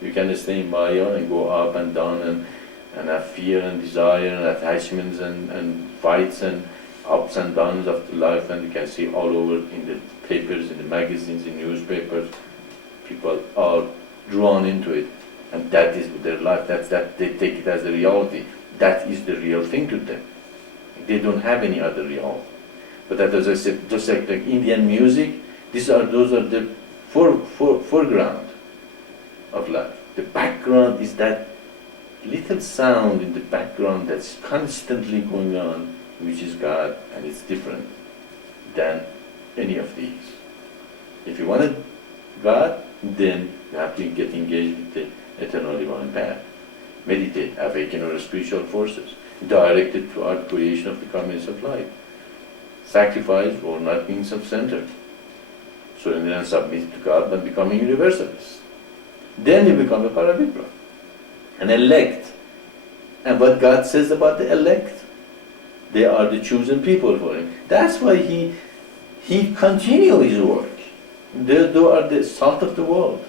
You can stay in Maya and go up and down and have fear and desire and attachments and fights and ups and downs of the life, and you can see all over in the papers, in the magazines, in newspapers, people are drawn into it, and that is their life. That they take it as the reality. That is the real thing to them. They don't have any other reality. But that, as I said, just like Indian music, those are the foreground of life. The background is that little sound in the background that's constantly going on, which is God, and it's different than any of these. If you wanted God, then you have to get engaged with the eternal divine path. Meditate, awaken our spiritual forces, directed toward creation of the garments of light. Sacrifice or not being self-centered. Surrender and submit to God and becoming universalist. Then you become a paravipra, an elect. And what God says about the elect, they are the chosen people for Him. That's why He continues His work. They are the salt of the world.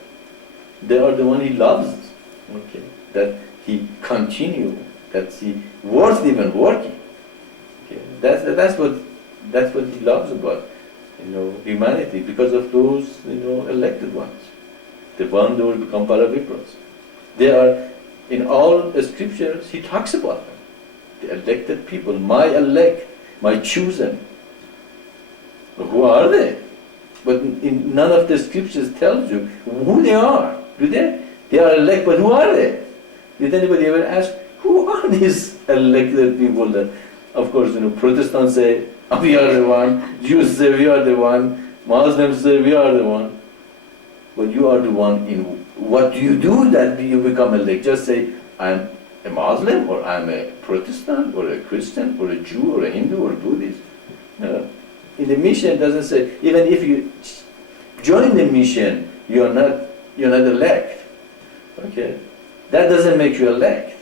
They are the one He loves. Okay, that He continue. That's He worth even working. Okay, that's what He loves about humanity, because of those elected ones, the ones who will become paravipras. They are in all the scriptures. He talks about them. The elected people, my elect, my chosen. But who are they? But in none of the scriptures tells you who they are. Do they? They are elect, but who are they? Did anybody ever ask, who are these elected people that, of course, Protestants say, We are the one. Jews say we are the one. Muslims say we are the one. But you are the one in what do you do that you become elect? Just say, I'm a Muslim, or I'm a Protestant, or a Christian, or a Jew, or a Hindu, or a Buddhist. No. In the mission, it doesn't say, even if you join the mission, you're not elect. Okay? That doesn't make you elect.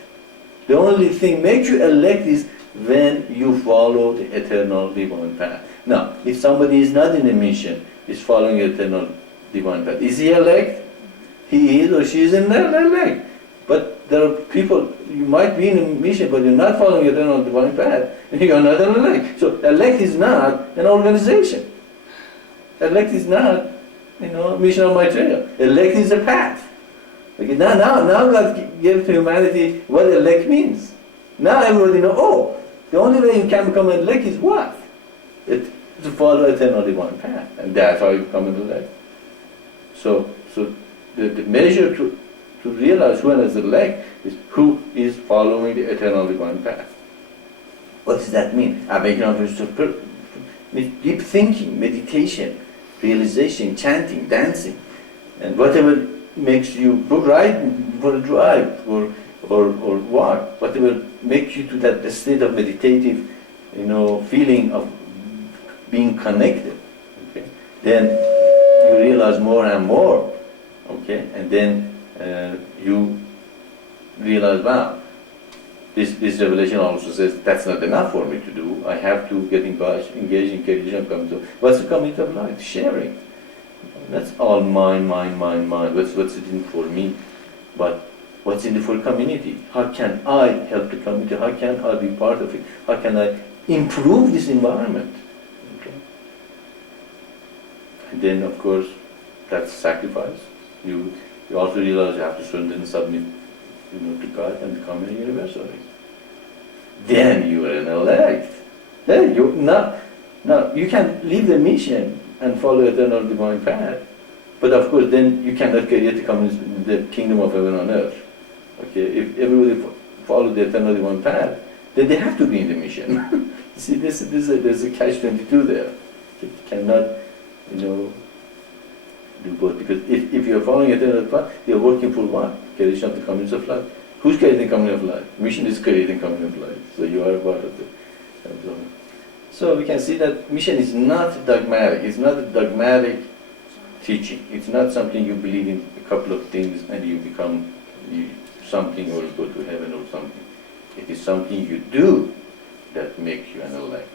The only thing makes you elect is when you follow the eternal divine path. Now, if somebody is not in a mission, is following eternal divine path, is he elect? He is or she is not elect. But there are people, you might be in a mission, but you're not following eternal divine path, you're not an elect. So elect is not an organization. Elect is not, mission of Maitreya. Elect is a path. Okay, now God gave to humanity what elect means. Now everybody knows, the only way you can become an elect is what? To follow eternal divine path. And that's how you become an elect. So the measure to realize who is elect is who is following the eternal divine path. What does that mean? Awakening means deep thinking, meditation, realization, chanting, dancing, and whatever makes you ride for a drive or walk, whatever makes you to that state of meditative, feeling of being connected. Okay, then you realize more and more. Okay, and then you realize, wow, this revelation also says that's not enough for me to do. I have to get engaged in creation community. What's the community of life? Sharing. That's all mine. What's it in for me? But what's in it for community? How can I help the community? How can I be part of it? How can I improve this environment? Okay. And then, of course, that's sacrifice. You also realize you have to surrender and submit, to God and become a universalist. Then you are an elect. Then you now you can leave the mission and follow eternal divine path, but of course then you cannot create the kingdom of heaven on earth. Okay, if everybody follow the eternal divine path, then they have to be in the mission. See, there's a catch-22 there. You cannot, do both, because if you're following eternal path, you're working for what? Creation of the community of life. Who's creating community of life? Mission is creating community of life. So you are part of it. So we can see that mission is not dogmatic. It's not a dogmatic teaching. It's not something you believe in a couple of things and you become something, or you go to heaven or something. It is something you do that makes you an elect.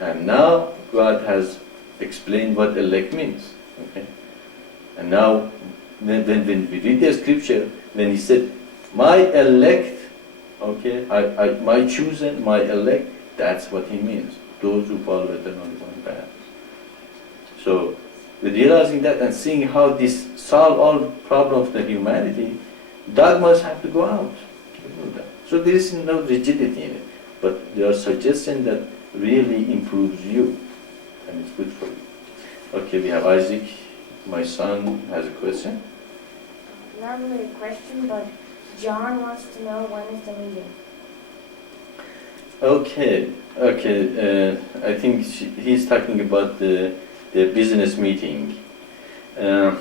And now God has explained what elect means. Okay? And now when we read the scripture, when he said, my elect, okay, my chosen, my elect, that's what he means. Those who follow eternal divine path. So, with realizing that and seeing how this solve all problems of the humanity, dogmas have to go out. So there is no rigidity in it, but there are suggestions that really improves you, and it's good for you. Okay, we have Isaac. My son has a question. Not really a question, but John wants to know when is the meeting. Okay. I think he's talking about the business meeting. The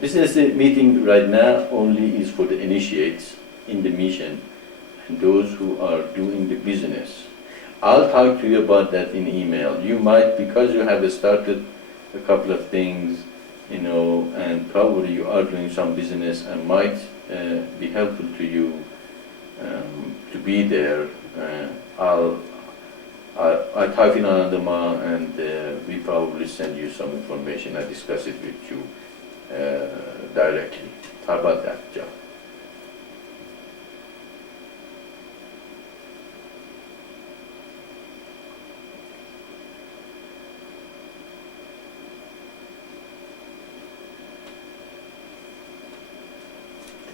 business meeting right now only is for the initiates in the mission and those who are doing the business. I'll talk to you about that in email. You might, because you have started a couple of things, and probably you are doing some business and might be helpful to you to be there. I'll type in Anandama and we probably send you some information. I discuss it with you directly. How about that, John?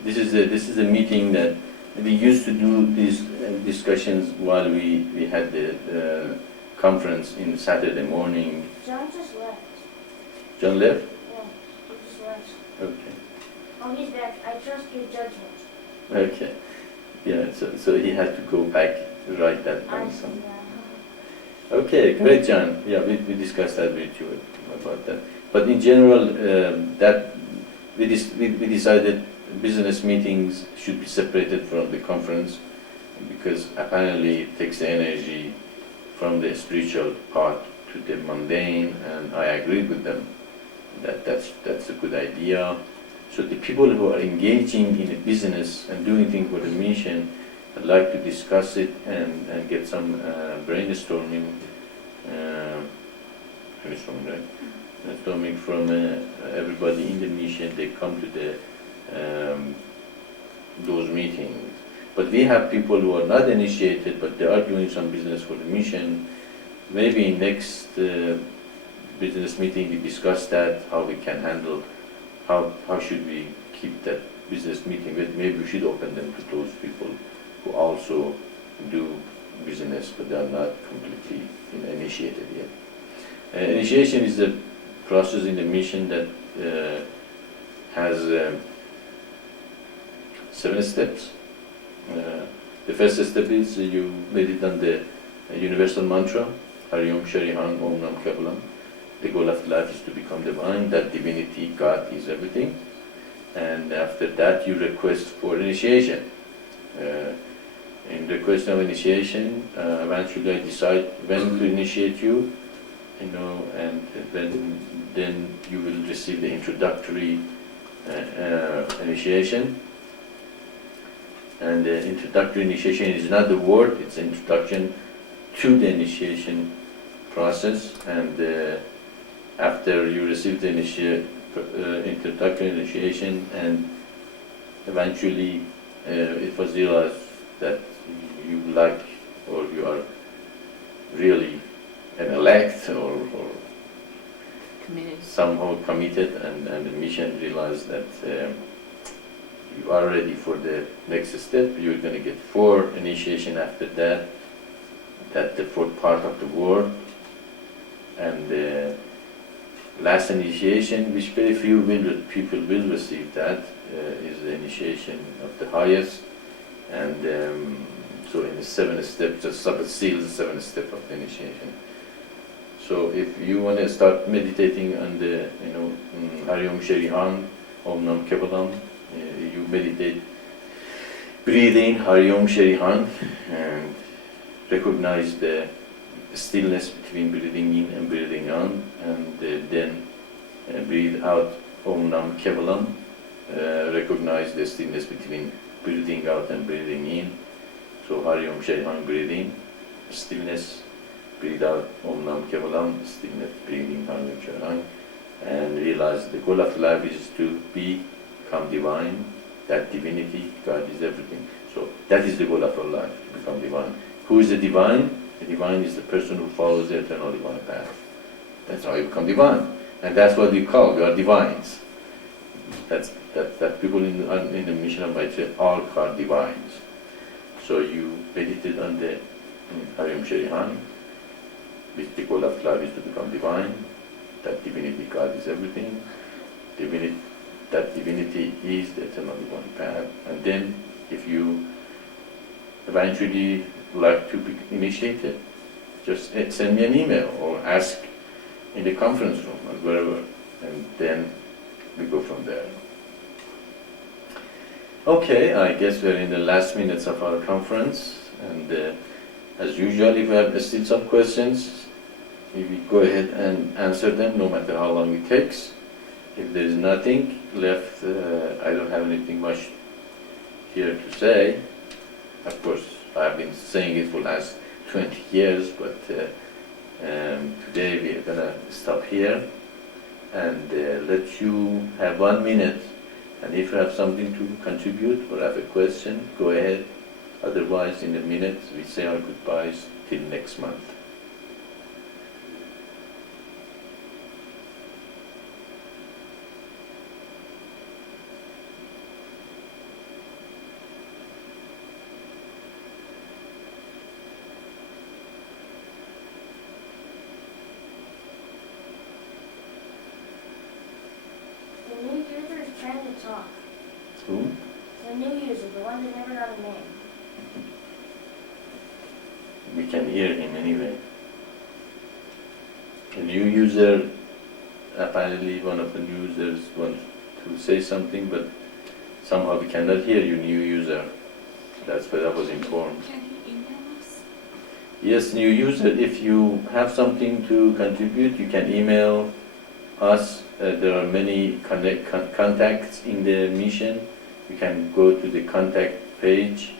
This is a meeting that we used to do these discussions while we had the conference in Saturday morning. John just left. John left? Yeah, he just left. Okay. Oh, he's back. I trust your judgment. Okay. Yeah, so he had to go back, write that I down. see that. Okay, great, John. Yeah, we discussed that with you about that. But in general, that we decided business meetings should be separated from the conference because apparently it takes the energy from the spiritual part to the mundane, and I agreed with them that that's a good idea. So the people who are engaging in a business and doing things for the mission, I'd like to discuss it and get some brainstorming, right? Brainstorming from everybody in the mission. They come to the those meetings. But we have people who are not initiated, but they are doing some business for the mission. Maybe next business meeting we discuss that, how we can handle, how should we keep that business meeting. Maybe we should open them to those people who also do business, but they are not completely initiated yet. Initiation is the process in the mission that has 7 steps. The first step is you meditate on the universal mantra, Hariom Shariham Om Nam Kevalam. The goal of life is to become divine, that divinity, God is everything. And after that you request for initiation. In request of initiation, eventually I decide when to initiate you, and then you will receive the introductory initiation. And the introductory initiation is not the word, it's introduction to the initiation process. And after you receive the introductory initiation, and eventually it was realized that you like, or you are really an elect, or somehow committed, and the mission realized that you are ready for the next step. You're going to get 4 initiation after that. That's the 4th part of the word. And the last initiation, which very few people will receive that, is the initiation of the highest. And so in the 7th step, just seals the 7th step of the initiation. So if you want to start meditating on the, Hariom Shariham, Om Nam Kevalam, you meditate, breathe in Hariom Shariham, and recognize the stillness between breathing in and breathing on, and then breathe out Om Nam Kevalam, recognize the stillness between breathing out and breathing in. So Hariom Shariham, breathe in, stillness, breathe out Om Nam Kevalam, stillness, breathing Hariom Shariham, and realize the goal of life is to become divine, that divinity, God is everything. So that is the goal of our life, to become divine. Who is the divine? The divine is the person who follows the eternal divine path. That's how you become divine. And that's what we call, we are divines. That people in the mission of Maitreya all called divines. So you meditate on the Hariom Shariham, which the goal of life is to become divine. That divinity, God is everything. That divinity is the eternal divine path. And then if you eventually like to be initiated, just send me an email or ask in the conference room or wherever, and then we go from there. Okay, I guess we're in the last minutes of our conference, and as usual, if you have still some questions, we go ahead and answer them, no matter how long it takes. If there is nothing left, I don't have anything much here to say. Of course, I've been saying it for the last 20 years, but today we are going to stop here and let you have 1 minute. And if you have something to contribute or have a question, go ahead. Otherwise, in a minute, we say our goodbyes till next month. The new user is trying to talk. Who? The new user, the one that never got a name. We can hear him anyway. A new user, apparently one of the new users wants to say something, but somehow we cannot hear you, new user. That's what I was informed. Can he email us? Yes, new user, if you have something to contribute, you can email us. There are many contacts in the mission. You can go to the contact page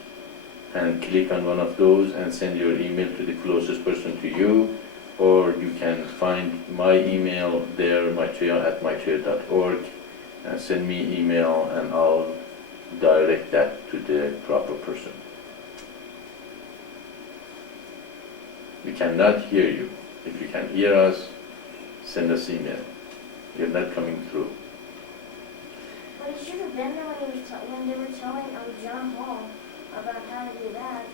and click on one of those and send your email to the closest person to you, or you can find my email there, maitreya@maitreya.org, and send me email and I'll direct that to the proper person. We cannot hear you. If you can hear us, send us email. You're not coming through. But it should have been there when they were telling John Hall about how to do that.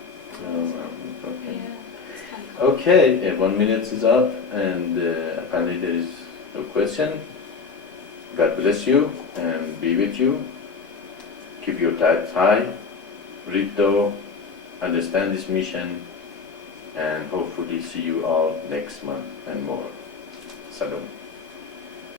Okay. Yeah. it's kind of Okay, 1 minute is up, and apparently there is no question. God bless you and be with you. Keep your head high, read though, understand this mission, and hopefully see you all next month and more. Salam.